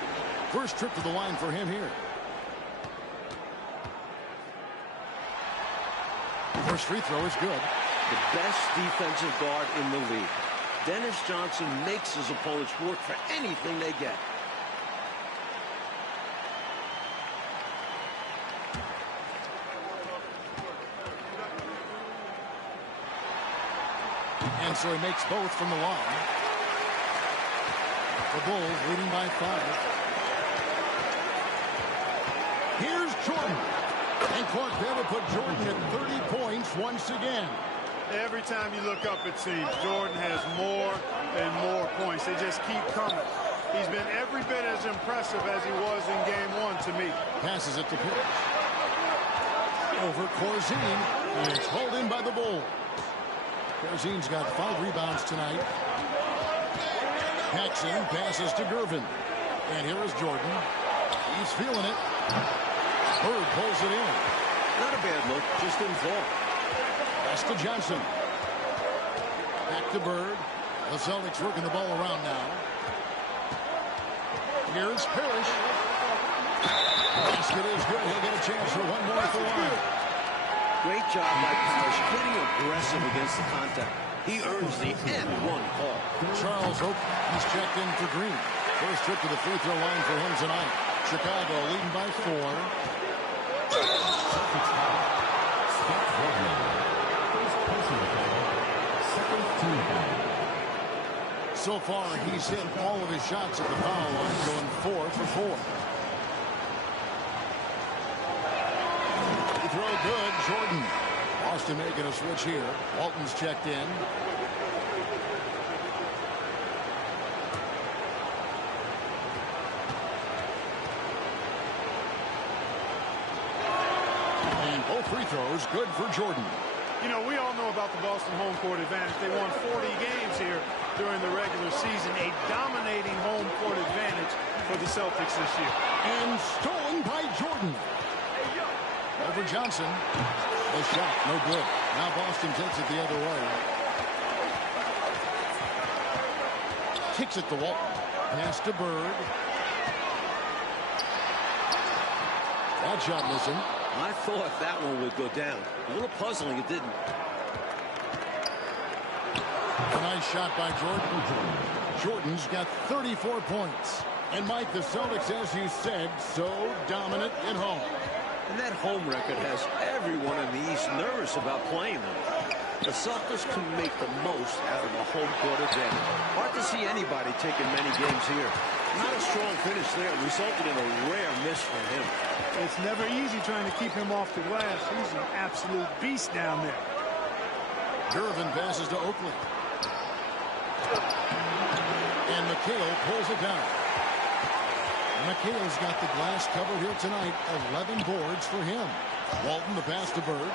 First trip to the line for him here. First free throw is good. The best defensive guard in the league. Dennis Johnson makes his opponents work for anything they get. And so he makes both from the line. The Bulls leading by 5. Here's Jordan. And Clark Bell put Jordan at 30 points once again. Every time you look up, it seems Jordan has more and more points. They just keep coming. He's been every bit as impressive as he was in game 1 to me. Passes it to Pierce. Over Corzine. And it's hauled in by the Bulls. Corzine's got 5 rebounds tonight. Paxson passes to Gervin. And here is Jordan. He's feeling it. Bird pulls it in. Not a bad look, just didn't fall. Pass to Johnson. Back to Bird. The Celtics working the ball around now. Here's Parrish. Basket is good. He'll get a chance for one more at the line. Great job by Parrish, getting aggressive against the contact. He earns the N1 call. Charles Oakley, he's checked in for Green. First trip to the free throw line for him tonight. Chicago leading by 4. Celtics foul. Scott Redmond. First personal foul. Second team foul. So far, he's hit all of his shots at the foul line, going 4 for 4. Free throw good, Jordan. Boston making a switch here. Walton's checked in. And both free throws good for Jordan. You know, we all know about the Boston home court advantage. They won 40 games here during the regular season. A dominating home court advantage for the Celtics this year. And stolen by Jordan. Over Johnson. The shot, no good. Now Boston takes it the other way. Kicks it to Walton. Pass to Bird. That shot missing. I thought that one would go down. A little puzzling, it didn't. A nice shot by Jordan. Jordan's got 34 points. And Mike, the Celtics, as you said, so dominant at home. And that home record has everyone in the East nervous about playing them. The Celtics can make the most out of a home court advantage. Hard to see anybody taking many games here. Not a strong finish there. Resulted in a rare miss from him. It's never easy trying to keep him off the glass. He's an absolute beast down there. Gervin passes to Oakley. And McHale pulls it down. McHale's got the glass covered here tonight. 11 boards for him. Walton, the pass to Bird.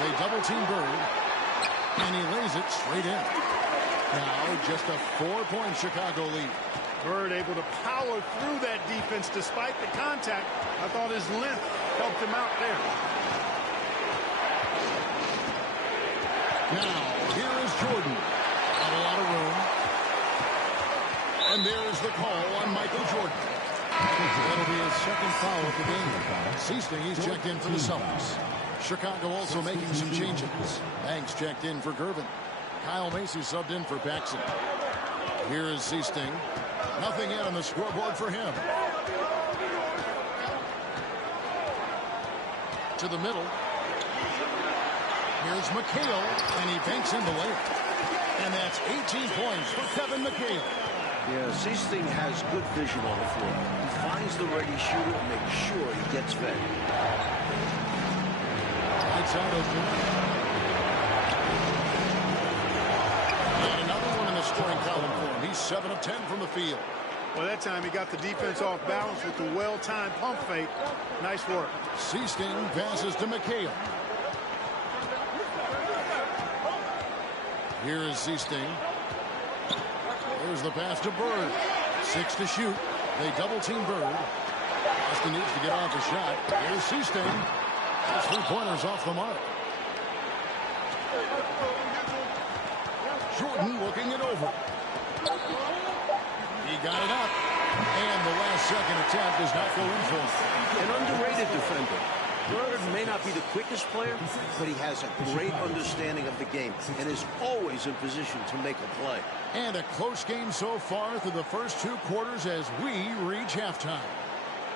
They double team Bird. And he lays it straight in. Now just a 4-point Chicago lead. Bird able to power through that defense despite the contact. I thought his length helped him out there. Now, here is Jordan. Not a lot of room. And there's the call on Michael Jordan. That'll be his second foul of the game. Seasting, he's checked in for the Celtics. Chicago also making some changes. Banks checked in for Gervin. Kyle Macy subbed in for Paxson. Here is Seasting. Nothing yet on the scoreboard for him. To the middle. Here's McHale, and he banks in the layup. And that's 18 points for Kevin McHale. Yeah, Seasting has good vision on the floor. He finds the ready shooter and makes sure he gets fed. Lights out open. And another one in the scoring column for him. He's 7 of 10 from the field. Well, that time he got the defense off balance with the well-timed pump fake. Nice work. Seasting passes to McHale. Here is Seasting. There's the pass to Bird. 6 to shoot. They double team Bird. Boston needs to get off a shot. Here's Seasting. His 3-pointers off the mark. Jordan looking it over. He got it up. And the last second attempt does not go in for him. An underrated defender. Bird may not be the quickest player, but he has a great understanding of the game and is always in position to make a play. And a close game so far through the first 2 quarters as we reach halftime.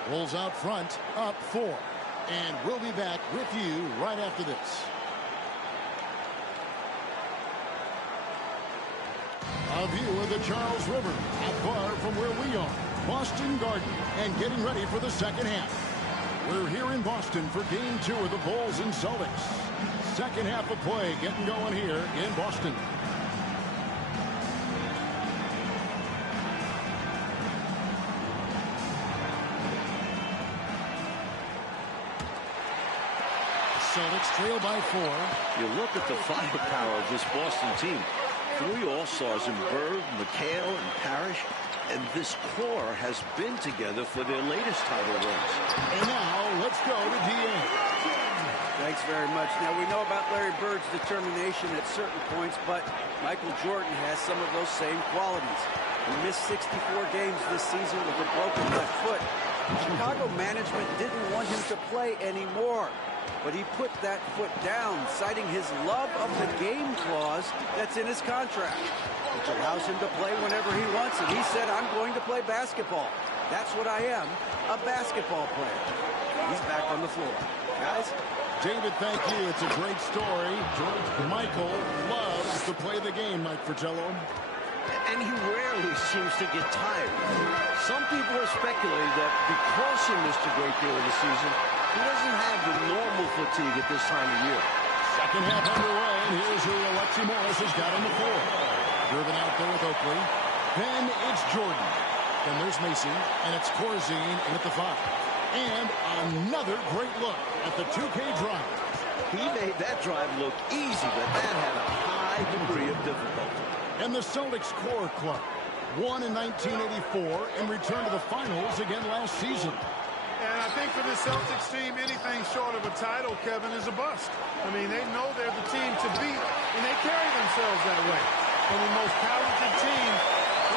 Bulls out front, up 4. And we'll be back with you right after this. A view of the Charles River, not far from where we are, Boston Garden, and getting ready for the second half. We're here in Boston for Game 2 of the Bulls and Celtics. Second half of play getting going here in Boston. Celtics trail by 4. You look at the firepower of this Boston team. 3 All-Stars in Bird, McHale, and Parrish. And this core has been together for their latest title runs. And now, let's go to D.A. Thanks very much. Now, we know about Larry Bird's determination at certain points, but Michael Jordan has some of those same qualities. He missed 64 games this season with a broken left foot. Chicago management didn't want him to play anymore. but he put that foot down, citing his love of the game clause that's in his contract, which allows him to play whenever he wants. And he said, I'm going to play basketball. That's what I am, a basketball player. He's back on the floor. Guys? David, thank you. It's a great story. Michael loves to play the game, Mike Fratello. And he rarely seems to get tired. Some people are speculating that because he missed a great deal of the season, he doesn't have the normal fatigue at this time of year. Second half underway, and here's who Alexi Morris has got on the floor. Driven out there with Oakley. Then it's Jordan. Then there's Macy, and it's Corzine at the 5. And another great look at the 2K drive. He made that drive look easy, but that had a high degree of difficulty. And the Celtics core club won in 1984 and returned to the finals again last season. And I think for the Celtics team, anything short of a title, Kevin, is a bust. I mean, they know they're the team to beat, and they carry themselves that way. One of the most talented teams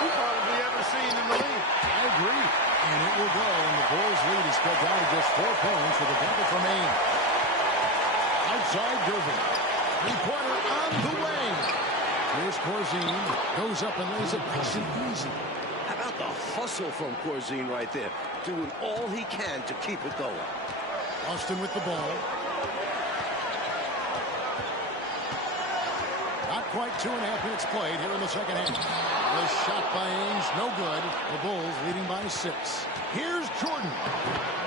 we've probably ever seen in the league. I agree. And it will go, and the Bulls lead is cut down to just 4 points with a bucket from Ames. Outside Durbin. Three-pointer on the way. Here's Corzine. Goes up and lays it nice and easy. How about the hustle from Corzine right there? Doing all he can to keep it going. Austin with the ball. Not quite 2.5 minutes played here in the second half. The shot by Ames, no good. The Bulls leading by 6. Here's Jordan.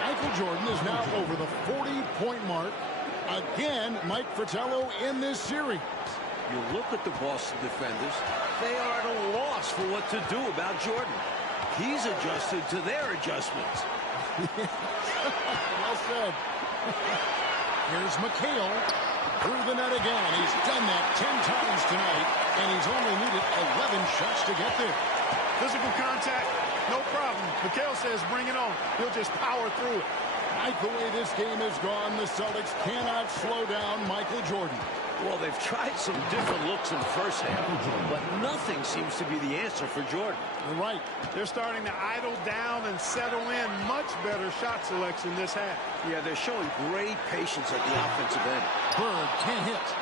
Michael Jordan is now over the 40-point mark. Again, Mike Fratello in this series. You look at the Boston defenders, they are at a loss for what to do about Jordan. He's adjusted to their adjustments. Well said. Here's McHale through the net again. He's done that 10 times tonight, and he's only needed 11 shots to get there. Physical contact, no problem. McHale says bring it on. He'll just power through it. Like the way this game has gone, the Celtics cannot slow down Michael Jordan. Well, they've tried some different looks in the first half, but nothing seems to be the answer for Jordan. You're right. They're starting to idle down and settle in. Much better shot selection this half. Yeah, they're showing great patience at the offensive end. Bird can't hit.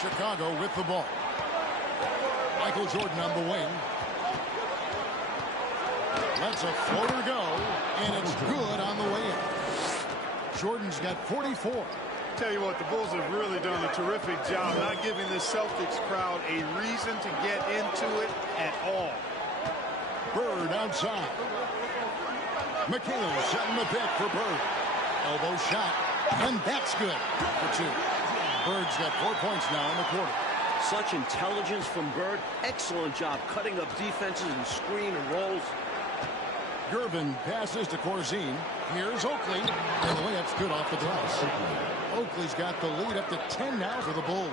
Chicago with the ball. Michael Jordan on the wing. Lets a floater go, and it's good on the way in. Jordan's got 44. Tell you what, the Bulls have really done a terrific job not giving this Celtics crowd a reason to get into it at all. Bird outside. McHale setting the pick for Bird. Elbow shot, and that's good for 2. Bird's got 4 points now in the quarter. Such intelligence from Bird. Excellent job cutting up defenses and screen and rolls. Gervin passes to Corzine. Here's Oakley. And the layup's good off the glass. Oakley's got the lead up to 10 now for the Bulls.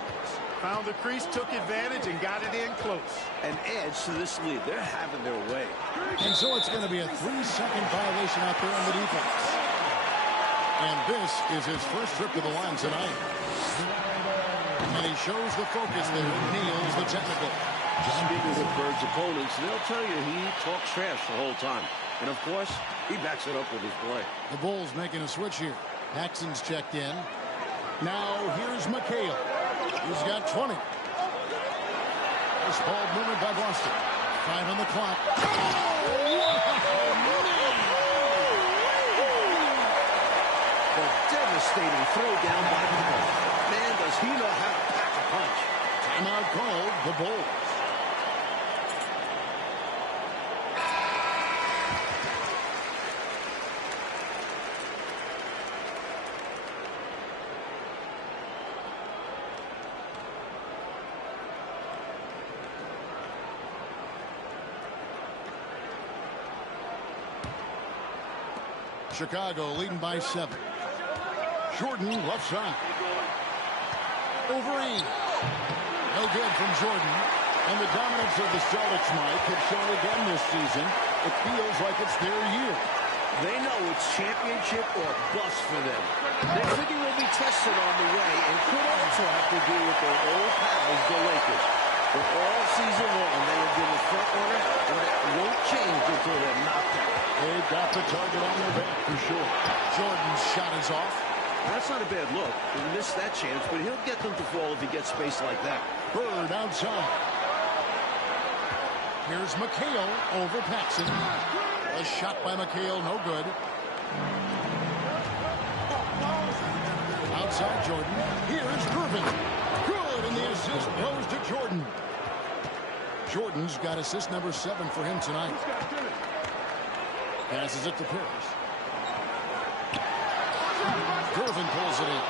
Found the crease, took advantage, and got it in close. An edge to this lead. They're having their way. And so it's going to be a 3-second violation out there on the defense. And this is his first trip to the line tonight. And he shows the focus there and nails the technical. Speaking with Bird's opponents, they'll tell you he talks trash the whole time. And, of course, he backs it up with his play. The Bulls making a switch here. Paxson's checked in. Now here's McHale. He's got 20. Nice ball movement by Boston. 5 on the clock. The devastating throw down by Powell. Man, does he know how to pack a punch. Timeout called the Bulls. Chicago leading by 7. Jordan left side. Over Ames. No good from Jordan. And the dominance of the Celtics, Mike, have shown again this season. It feels like it's their year. They know it's championship or bust for them. They figure they'll be tested on the way and could also have to deal with their old pals, the Lakers. But all season long, they have been the front runner, and that won't change until they're knocked out. They've got the target on their back for sure. Jordan's shot is off. That's not a bad look. He missed that chance, but he'll get them to fall if he gets space like that. Bird outside. Here's McHale over Paxson. A shot by McHale, no good. Outside Jordan. Here's Gervin. Good, and the assist goes to Jordan. Jordan's got assist number 7 for him tonight. Passes it to Pierce. Gervin pulls it in.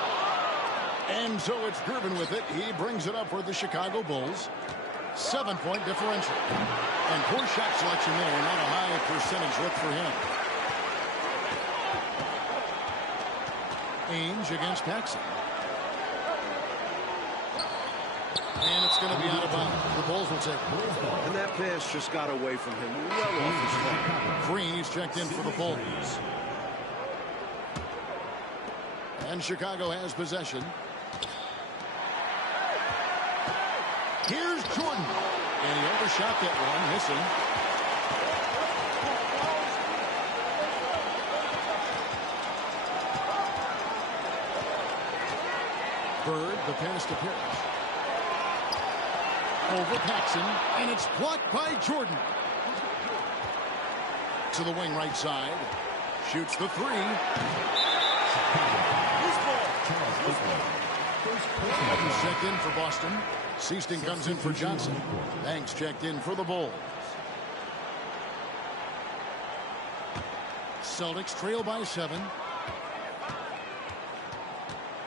And so it's Gervin with it. He brings it up for the Chicago Bulls. 7-point differential. And poor shot selection there. Not a high percentage look for him. Ainge against Paxson. And it's going to be out of bounds. The Bulls will take it. And that pass just got away from him. Well off his mark. Green's checked in for the Bulls. And Chicago has possession. Here's Jordan. And he overshot that one, missing. Bird, the pass to Pierce. Over Paxson, and it's blocked by Jordan. To the wing right side. Shoots the 3. Evans checked in for Boston. Seaston comes in for Johnson. Banks checked in for the Bulls. Celtics trail by 7.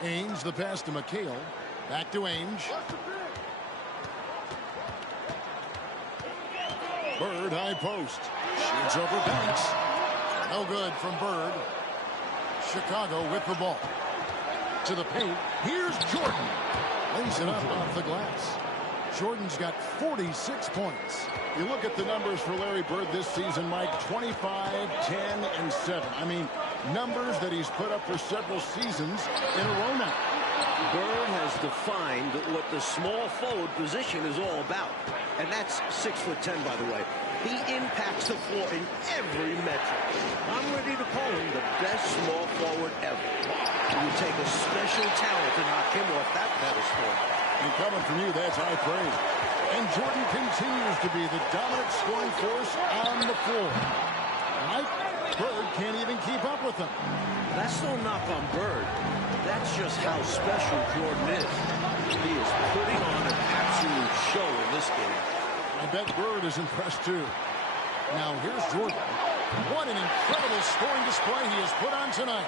Ainge, the pass to McHale. Back to Ainge. Bird, high post. Shoots over Banks. No good from Bird. Chicago with the ball. To the paint. Here's Jordan. Lays it up off the glass. Jordan's got 46 points. You look at the numbers for Larry Bird this season, Mike. 25, 10, and 7. I mean, numbers that he's put up for several seasons in a row now. Bird has defined what the small forward position is all about. And that's 6'10", by the way. He impacts the floor in every metric. I'm ready to call him the best small forward ever. It would take a special talent to knock him off that pedestal. And coming from you, that's high praise. And Jordan continues to be the dominant scoring force on the floor. Right? Bird can't even keep up with him. That's no knock on Bird. That's just how special Jordan is. He is putting on an absolute show in this game. I bet Bird is impressed too. Now here's Jordan. What an incredible scoring display he has put on tonight.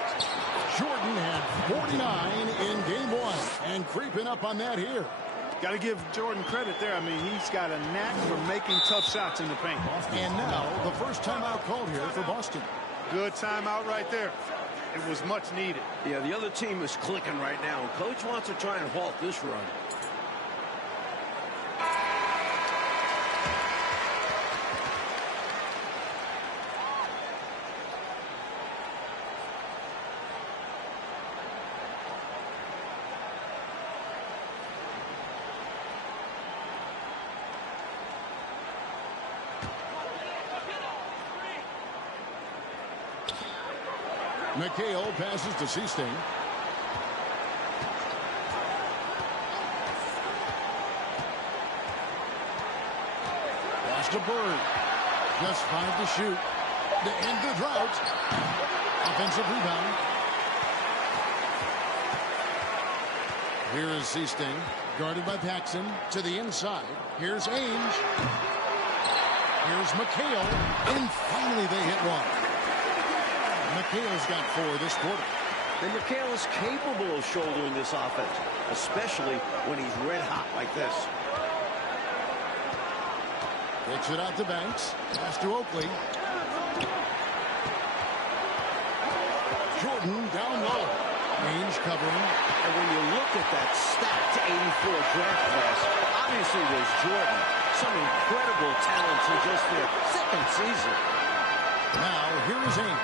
Jordan had 49 in game 1 and creeping up on that here. Got to give Jordan credit there. I mean, he's got a knack for making tough shots in the paint. And now the first timeout called here for Boston. Good timeout right there. It was much needed. Yeah, the other team is clicking right now. And Coach wants to try and halt this run. McHale passes to Seaston. Pass to Bird. Just 5 to shoot. To end the drought. Offensive rebound. Here is Seaston. Guarded by Paxson. To the inside. Here's Ainge. Here's McHale. And finally they hit one. McHale's got 4 this quarter. And McHale is capable of shouldering this offense, especially when he's red hot like this. Kicks it out to Banks. Pass to Oakley. Jordan down low. Ainge covering. And when you look at that stacked 84 draft class, obviously there's Jordan. Some incredible talents in just their second season. Now, here is Ainge.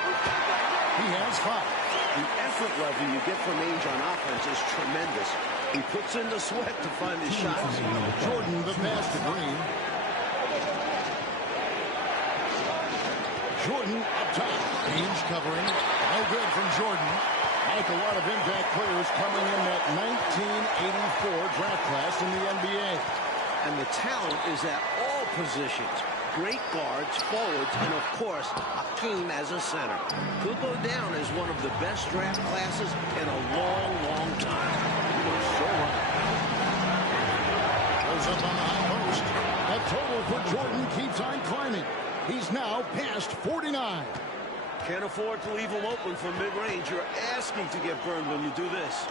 He has 5. The effort level you get from Ainge on offense is tremendous. He puts in the sweat to find his shots. Jordan, the pass to Green. Jordan up top. Ainge covering. No good from Jordan. Like a lot of impact players coming in that 1984 draft class in the NBA. And the talent is at all positions. Great guards, forwards, and of course, Hakeem as a center. Could go down as one of the best draft classes in a long, long time. You're so right. Goes up on the high post. The total for Jordan keeps on climbing. He's now past 49. Can't afford to leave him open from mid-range. You're asking to get burned when you do this.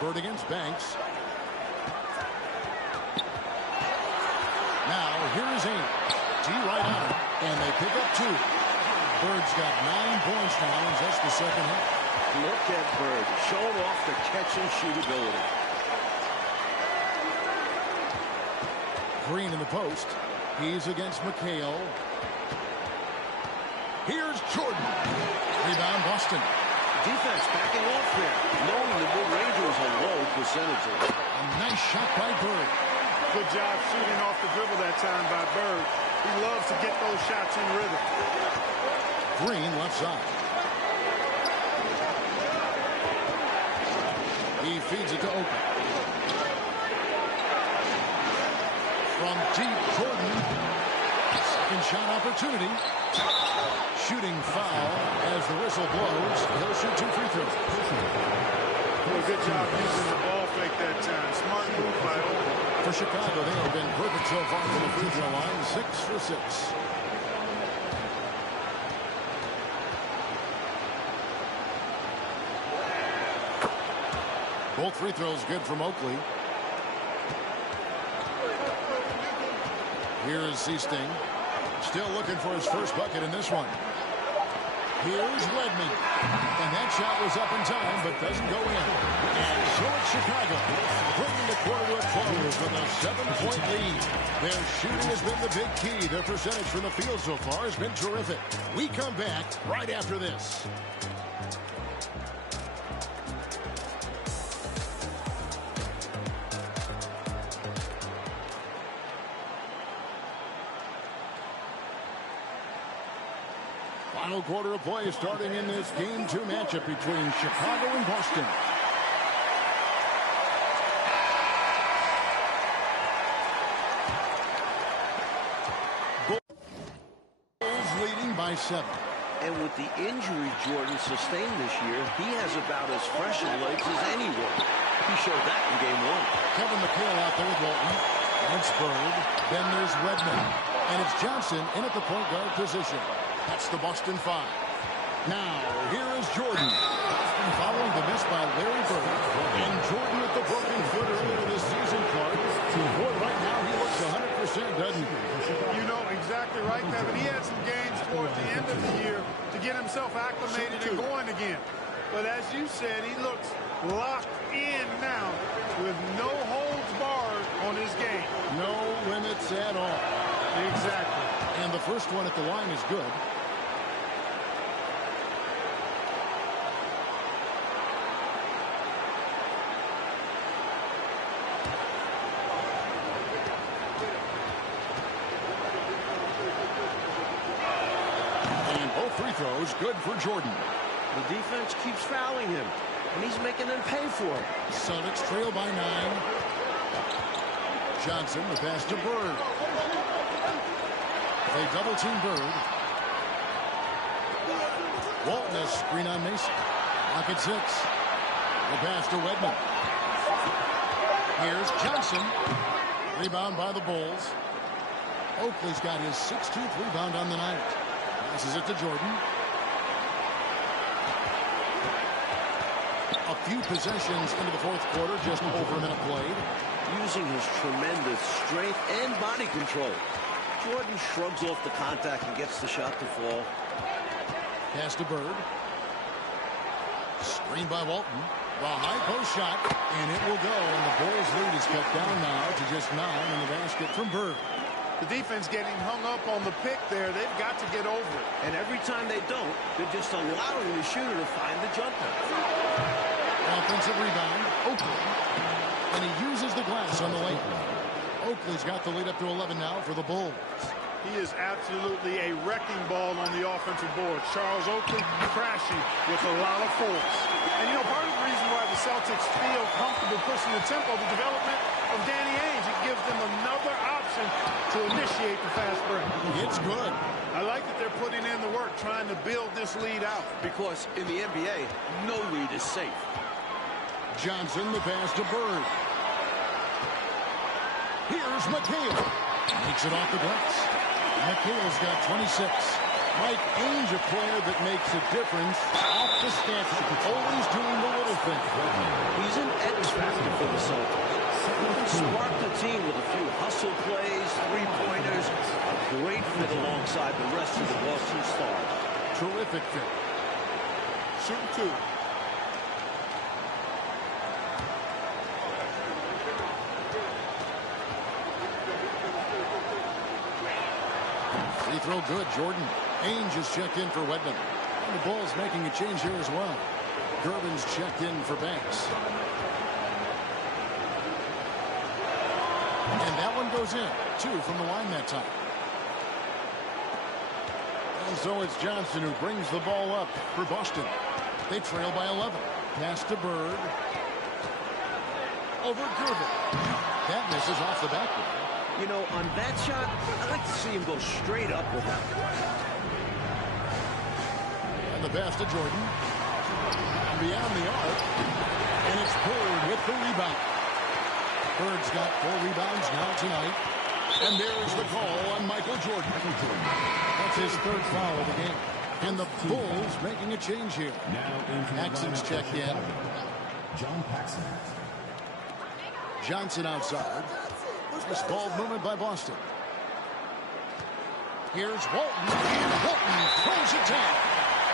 Bird against Banks. Now, here is Amy. T right on it, and they pick up 2. Bird's got 9 points now, and just the second half. Look at Bird, showing off the catch-and-shoot ability. Green in the post. He's against McHale. Here's Jordan. Rebound, Boston. Defense backing off there, knowing the mid-ranger is a low percentage. A nice shot by Bird. Good job shooting off the dribble that time by Bird. He loves to get those shots in rhythm. Green left side. He feeds it to Oakley. From deep, Jordan. Second shot opportunity. Shooting foul as the whistle blows. He'll shoot 2 free throws. Well, good job using the ball fake that time. Smart move by Oakley. For Chicago, they have been perfect so far from the free throw line. 6 for 6. Both free throws good from Oakley. Here's Seasting. Still looking for his first bucket in this one. Here's Redmond. And that shot was up in time, but doesn't go in. And so it's Chicago, bringing the quarter to a close with a 7-point lead. Their shooting has been the big key. Their percentage from the field so far has been terrific. We come back right after this. Final quarter of play starting in this Game 2 matchup between Chicago and Boston. Bulls leading by 7. And with the injury Jordan sustained this year, he has about as fresh a legs as anyone. He showed that in Game 1. Kevin McHale out there with Walton. It's Bird. Then there's Redmond. And it's Johnson in at the point guard position. That's the Boston 5. Now, here is Jordan. Boston following the miss by Larry Bird. And Jordan with the broken foot earlier this season, Clark. Boy, right now he looks 100%, doesn't he? You know exactly right, Kevin. He had some games toward the end of the year to get himself acclimated and going again. But as you said, he looks locked in now with no holds barred on his game. No limits at all. Exactly. And the first one at the line is good. And both free throws good for Jordan. The defense keeps fouling him, and he's making them pay for it. Celtics trail by 9. Johnson, the pass to Bird. They double team Bird. Walton has screen on Mason. Lock at 6. The pass to Wedman. Here's Johnson. Rebound by the Bulls. Oakley's got his 16th rebound on the night. Passes it to Jordan. A few possessions into the fourth quarter, just over a minute played. Using his tremendous strength and body control, Jordan shrugs off the contact and gets the shot to fall. Pass to Bird. Screen by Walton. The high post shot, and it will go. And the Bulls' lead is cut down now to just 9 in the basket from Bird. The defense getting hung up on the pick there. They've got to get over it. And every time they don't, they're just allowing the shooter to find the jumper. Offensive rebound, Oakley. And he uses the glass on the lane. Oakley's got the lead up to 11 now for the Bulls. He is absolutely a wrecking ball on the offensive board. Charles Oakley crashing with a lot of force. And, you know, part of the reason why the Celtics feel comfortable pushing the tempo, the development of Danny Ainge, it gives them another option to initiate the fast break. It's good. I like that they're putting in the work, trying to build this lead out. Because in the NBA, no lead is safe. Johnson, the pass to Bird. Here's McHale. Makes it off the glass. McHale's got 26. Mike Ainge, a player that makes a difference off the stat sheet, always doing the little thing. He's an X factor for the Celtics. He can spark the team with a few hustle plays, three-pointers. A great fit alongside the rest of the Boston Stars. Terrific fit. Shooting two. Free throw good, Jordan. Ainge is checked in for Wedman. And the Bulls making a change here as well. Gervin's checked in for Banks. And that one goes in. 2 from the line that time. And so it's Johnson who brings the ball up for Boston. They trail by 11. Pass to Bird. Over Gervin. That misses off the backboard. You know, on that shot, I'd like to see him go straight up with that. And the pass to Jordan. And beyond the arc. And it's Bird with the rebound. Bird's got 4 rebounds now tonight. And there's the call on Michael Jordan. That's his 3rd foul of the game. And the Bulls making a change here. Paxson's checked in. John Paxson. Johnson outside. Nice ball movement by Boston. Here's Walton. And Walton throws it down.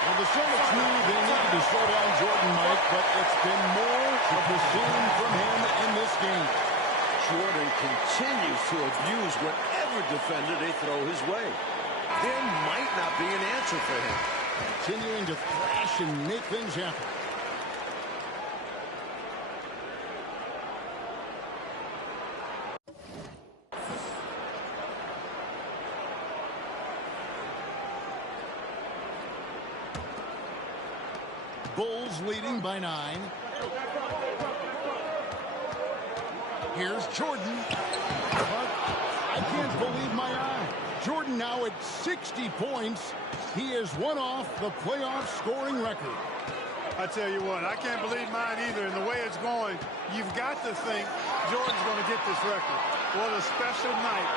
Well, the Celtics knew they needed to slow down Jordan, Mike, but it's been more of the same from him in this game. Jordan continues to abuse whatever defender they throw his way. There might not be an answer for him. Continuing to thrash and make things happen. Bulls leading by 9. Here's Jordan. But I can't believe my eye. Jordan now at 60 points. He is one off the playoff scoring record. I tell you what, I can't believe mine either. And the way it's going, you've got to think Jordan's going to get this record. What a special night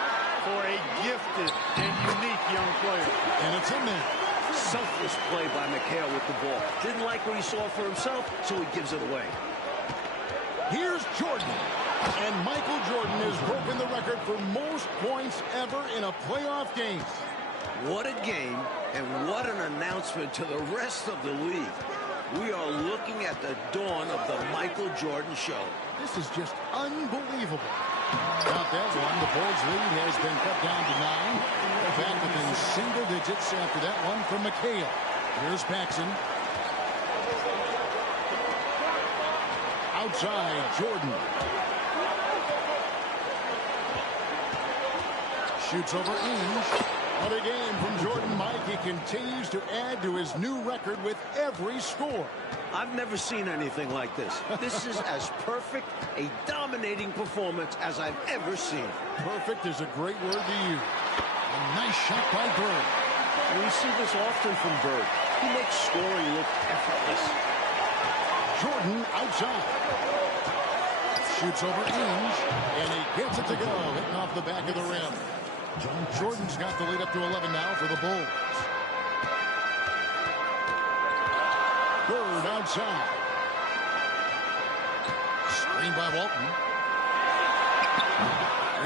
for a gifted and unique young player. And it's in there. Selfless play by McHale with the ball. Didn't like what he saw for himself, so he gives it away. Here's Jordan. And Michael Jordan has broken the record for most points ever in a playoff game. What a game, and what an announcement to the rest of the league. We are looking at the dawn of the Michael Jordan show. This is just unbelievable. About that one, the Bulls' lead has been cut down to 9. They're back within single digits after that one from McHale. Here's Paxson. Outside, Jordan. Shoots over Ainge. What a game from Jordan, Mike. He continues to add to his new record with every score. I've never seen anything like this. This is as perfect a dominating performance as I've ever seen. Perfect is a great word to use. A nice shot by Bird. We see this often from Bird. He makes scoring look effortless. Jordan outside. Shoots over Ainge, and he gets it to go, hitting off the back of the rim. Jordan's got the lead up to 11 now for the Bulls. Bird outside. Screen by Walton.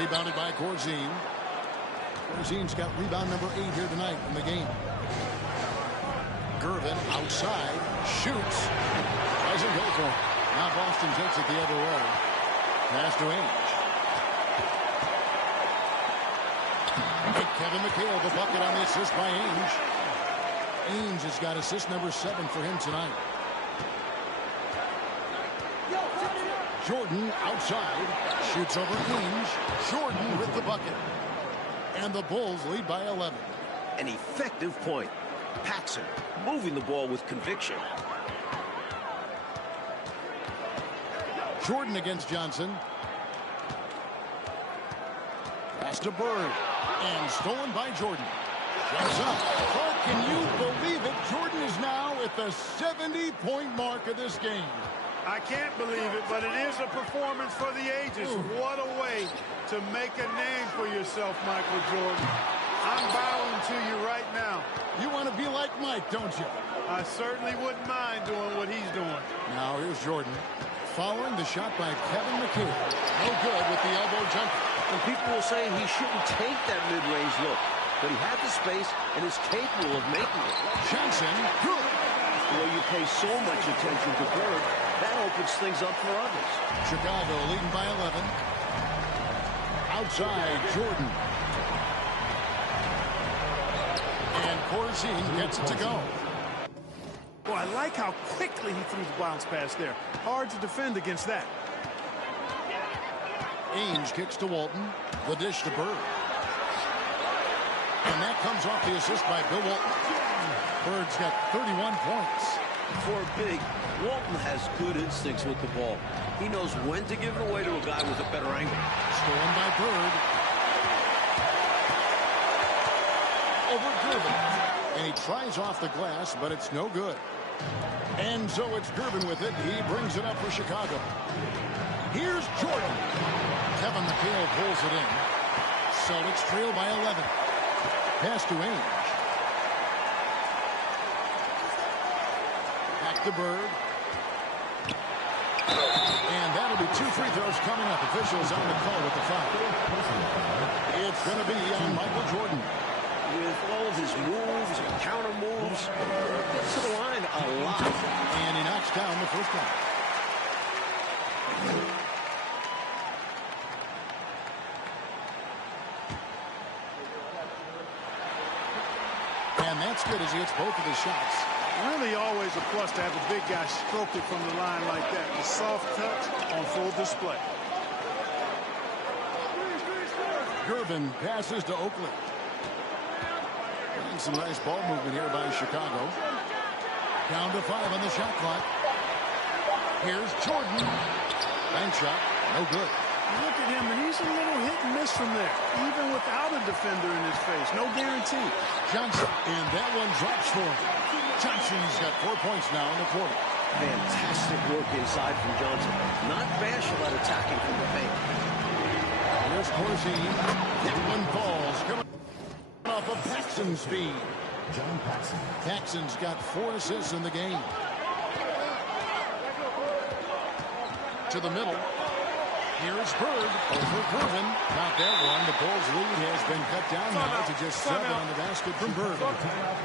Rebounded by Corzine. Corzine's got rebound number 8 here tonight in the game. Gervin outside. Shoots. Doesn't go for it. Now Boston takes it the other way. Pass to Ainge. Kevin McHale, the bucket on the assist by Ainge. Ainge has got assist number 7 for him tonight. Jordan outside. Shoots over Ainge. Jordan with the bucket. And the Bulls lead by 11. An effective point. Paxson moving the ball with conviction. Jordan against Johnson. Pass to Bird. And stolen by Jordan. Jumps up. Clark, can you believe it? Jordan is now at the 70-point mark of this game. I can't believe it, but it is a performance for the ages. What a way to make a name for yourself, Michael Jordan. I'm bowing to you right now. You want to be like Mike, don't you? I certainly wouldn't mind doing what he's doing. Now here's Jordan. Following the shot by Kevin McHale. No good with the elbow jumper. And people will say he shouldn't take that mid-range look. But he had the space and is capable of making it. Johnson, good. Well, you pay so much attention to Bird, that opens things up for others. Chicago leading by 11. Outside, Jordan. And Corzine gets it to go. Boy, I like how quickly he threw the bounce pass there. Hard to defend against that. Ainge kicks to Walton. The dish to Bird. And that comes off the assist by Bill Walton. Bird's got 31 points. For big, Walton has good instincts with the ball. He knows when to give it away to a guy with a better angle. Stolen by Bird. Over Gervin. And he tries off the glass, but it's no good. And so it's Gervin with it. He brings it up for Chicago. Here's Jordan. Kevin McHale pulls it in. Celtics trail by 11. Pass to Ainge. Back to Bird. And that'll be 2 free throws coming up. Officials on the call with the foul. It's going to be on Michael Jordan. With all of his moves and counter moves, gets to the line a lot. And he knocks down the first one. And that's good as he hits both of his shots. Really always a plus to have a big guy stroke it from the line like that. The soft touch on full display. Gervin passes to Oakley. And some nice ball movement here by Chicago. Down to 5 on the shot clock. Here's Jordan. Bank shot. No good. Look at him, and he's a little hit and miss from there, even without a defender in his face. No guarantee. Johnson, and that one drops for him. Johnson's got 4 points now in the quarter. Fantastic work inside from Johnson. Not bashful at attacking from the paint. Here's Corzine. That one falls. Coming off of Paxson's speed. John Paxson. Paxson's got 4 assists in the game. To the middle. Here's Bird over Gervin. Not that one. The Bulls' lead has been cut down now to just 7 on the basket from Bird.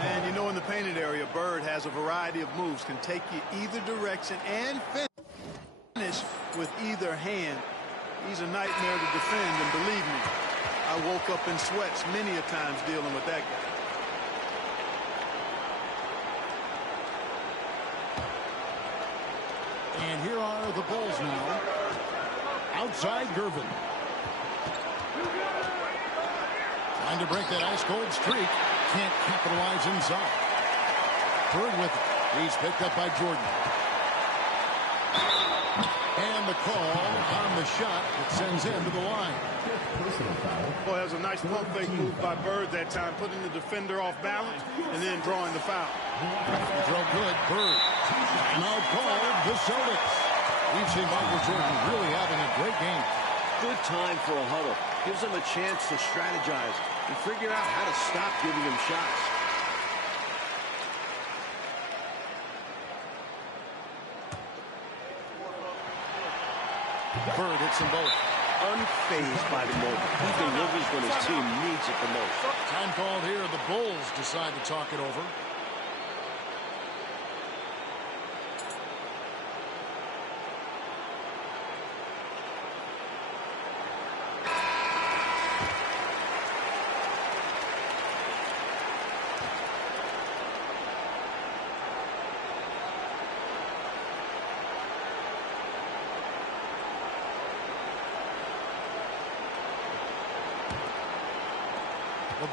And you know, in the painted area, Bird has a variety of moves. Can take you either direction and finish with either hand. He's a nightmare to defend, and believe me, I woke up in sweats many a times dealing with that guy. And here are the Bulls now. Outside Gervin. Trying to break that ice-cold streak. Can't capitalize inside. Bird with it. He's picked up by Jordan. And the call on the shot that sends him to the line. Boy, that was a nice pump fake move by Bird that time, putting the defender off balance and then drawing the foul. The throw good. Bird. Timeout called the Celtics. We've seen Michael Jordan really having a great game. Good time for a huddle. Gives them a chance to strategize and figure out how to stop giving him shots. Bird hits them both. Unfazed by the moment. He delivers when his team needs it the most. Time called here. The Bulls decide to talk it over.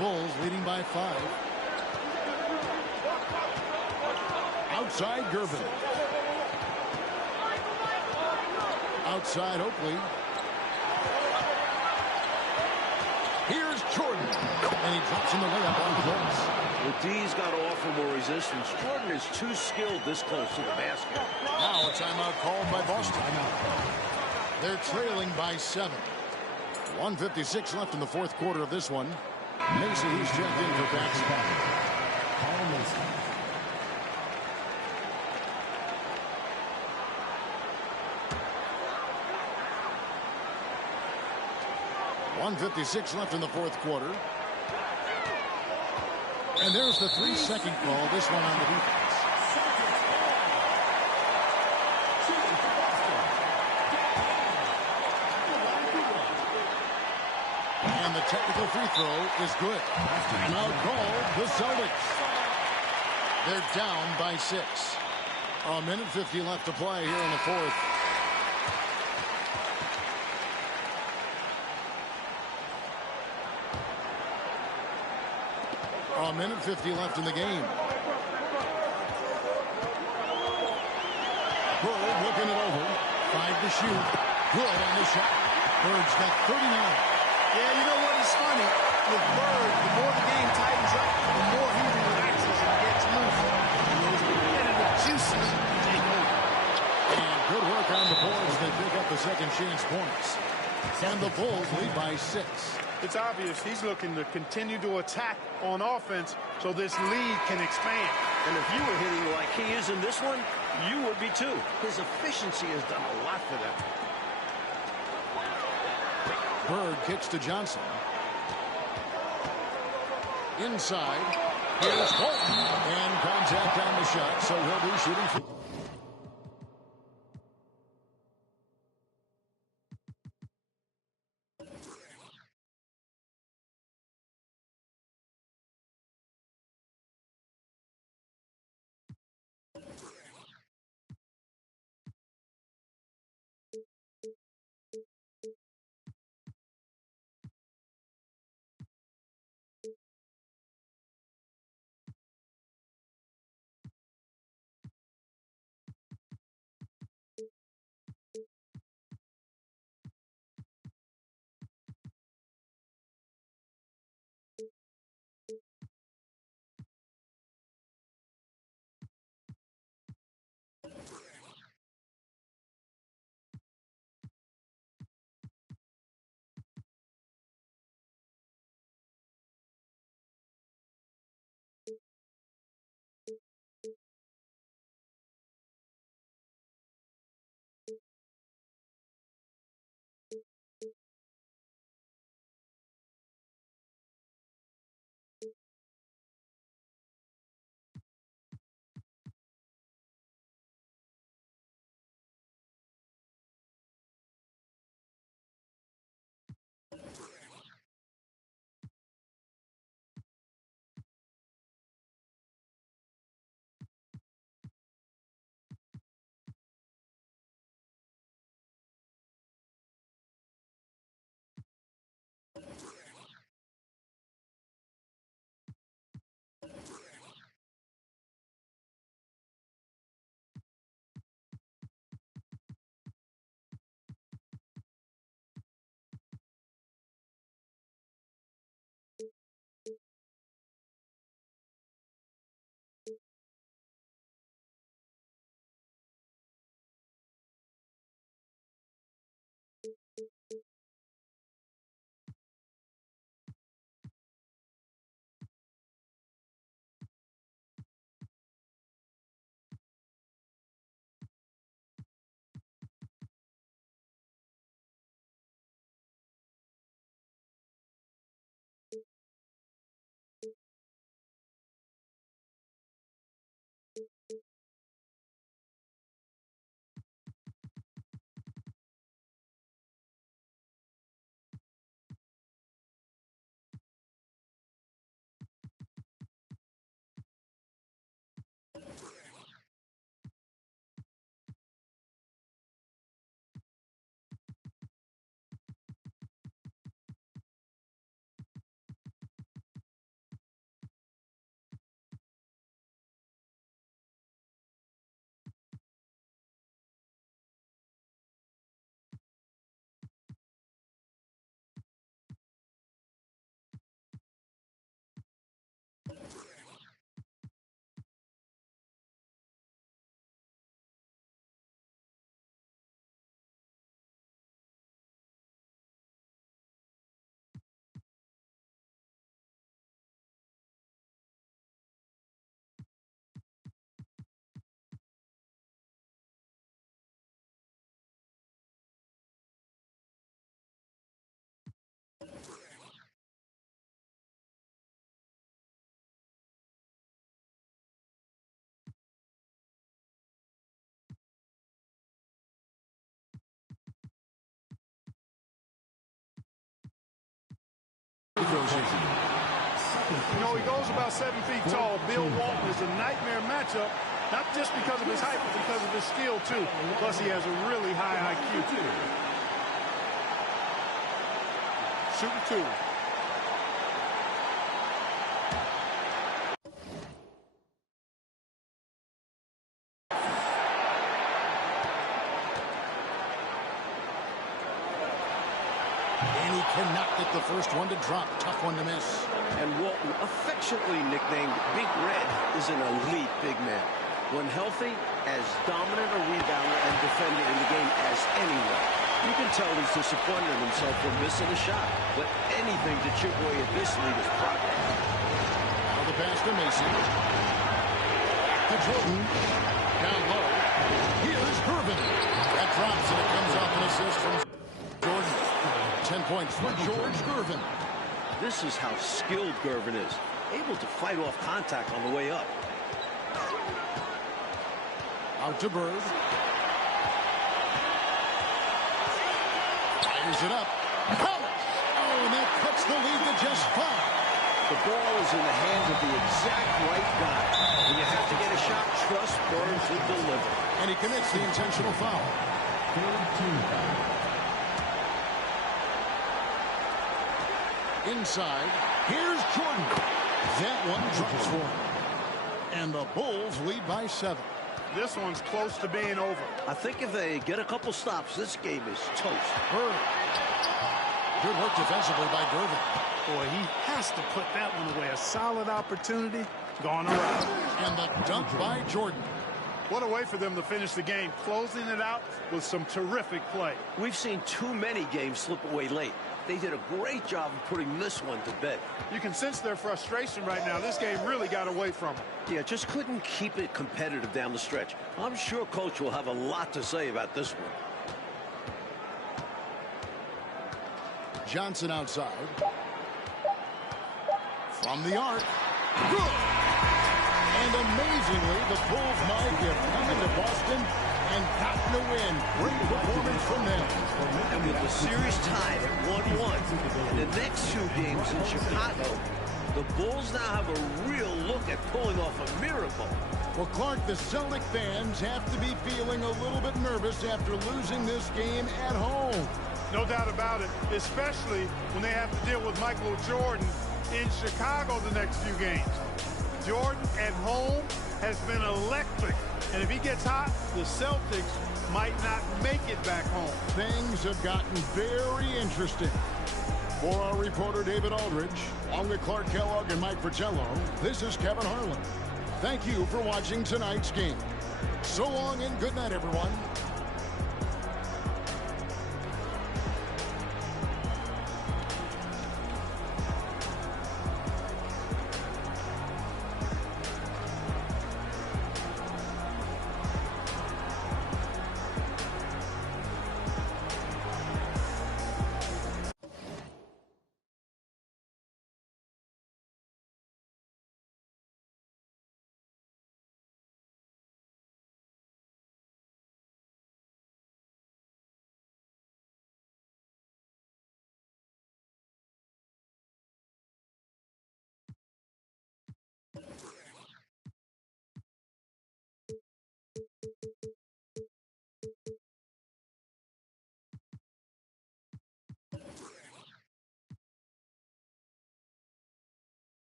Bulls leading by 5. Outside Gervin. Outside Oakley. Here's Jordan. And he drops in the layup on the Bulls. Well, D's got to offer more resistance. Jordan is too skilled this close to the basket. Now a timeout called by Boston. They're trailing by 7. 1:56 left in the fourth quarter of this one. Macy, who's checked in for Paxson. Kyle Macy. 1:56 left in the fourth quarter. And there's the 3-second call. This one on the defense. And the technical free throw is good. Now called the Celtics. They're down by 6. A minute 50 left to play here in the fourth. A minute 50 left in the game. Bird looking it over. 5 to shoot. Good on the shot. Bird's got 39. Yeah, you know what is funny? With Bird, the more the game tightens up, the more he relaxes and gets loose. And those competitive juices take over. And good work on the boards. They pick up the second chance points. And the Bulls lead by 6. It's obvious he's looking to continue to attack on offense so this lead can expand. And if you were hitting like he is in this one, you would be too. His efficiency has done a lot for them. Bird kicks to Johnson. Inside. Here's Bolton. And contact on the shot, so he'll be shooting. You know, he goes about 7 feet tall. Bill Walton is a nightmare matchup, not just because of his height, but because of his skill, too. Plus, he has a really high IQ. Shooting 2. And he cannot get the first one to drop. Tough one to miss. And Walton, affectionately nicknamed Big Red, is an elite big man. When healthy, as dominant a rebounder and defender in the game as anyone. You can tell he's disappointed in himself for missing a shot, but anything to chip away at this lead is progress. Now the pass to Macy. To Jordan. Down low. Here's Gervin. That drops and it comes off an assist from Jordan. 10 points for George Gervin. This is how skilled Gervin is. Able to fight off contact on the way up. Out to Bird. Fires it up. Collins. Oh, and that cuts the lead to just 5. The ball is in the hands of the exact right guy. When you have to get a shot, trust Bird to deliver. And he commits the intentional foul. Inside, here's Jordan. That one drops for him. And the Bulls lead by 7. This one's close to being over. I think if they get a couple stops, this game is toast. Bird. Good work defensively by Gervin. Boy, he has to put that one away. A solid opportunity gone around. And the dunk by Jordan. What a way for them to finish the game, closing it out with some terrific play. We've seen too many games slip away late. They did a great job of putting this one to bed. You can sense their frustration right now. This game really got away from them. Yeah, just couldn't keep it competitive down the stretch. I'm sure Coach will have a lot to say about this one. Johnson outside. From the arc. Good! And amazingly, the Bulls might have come into Boston and gotten a win. Great performance from them. And with the series tied at 1-1, in the next 2 games in Chicago, the Bulls now have a real look at pulling off a miracle. Well, Clark, the Celtic fans have to be feeling a little bit nervous after losing this game at home. No doubt about it, especially when they have to deal with Michael Jordan in Chicago the next few games. Jordan at home has been electric. And if he gets hot, the Celtics might not make it back home. Things have gotten very interesting. For our reporter David Aldridge, along with Clark Kellogg and Mike Fratello, this is Kevin Harlan. Thank you for watching tonight's game. So long and good night, everyone.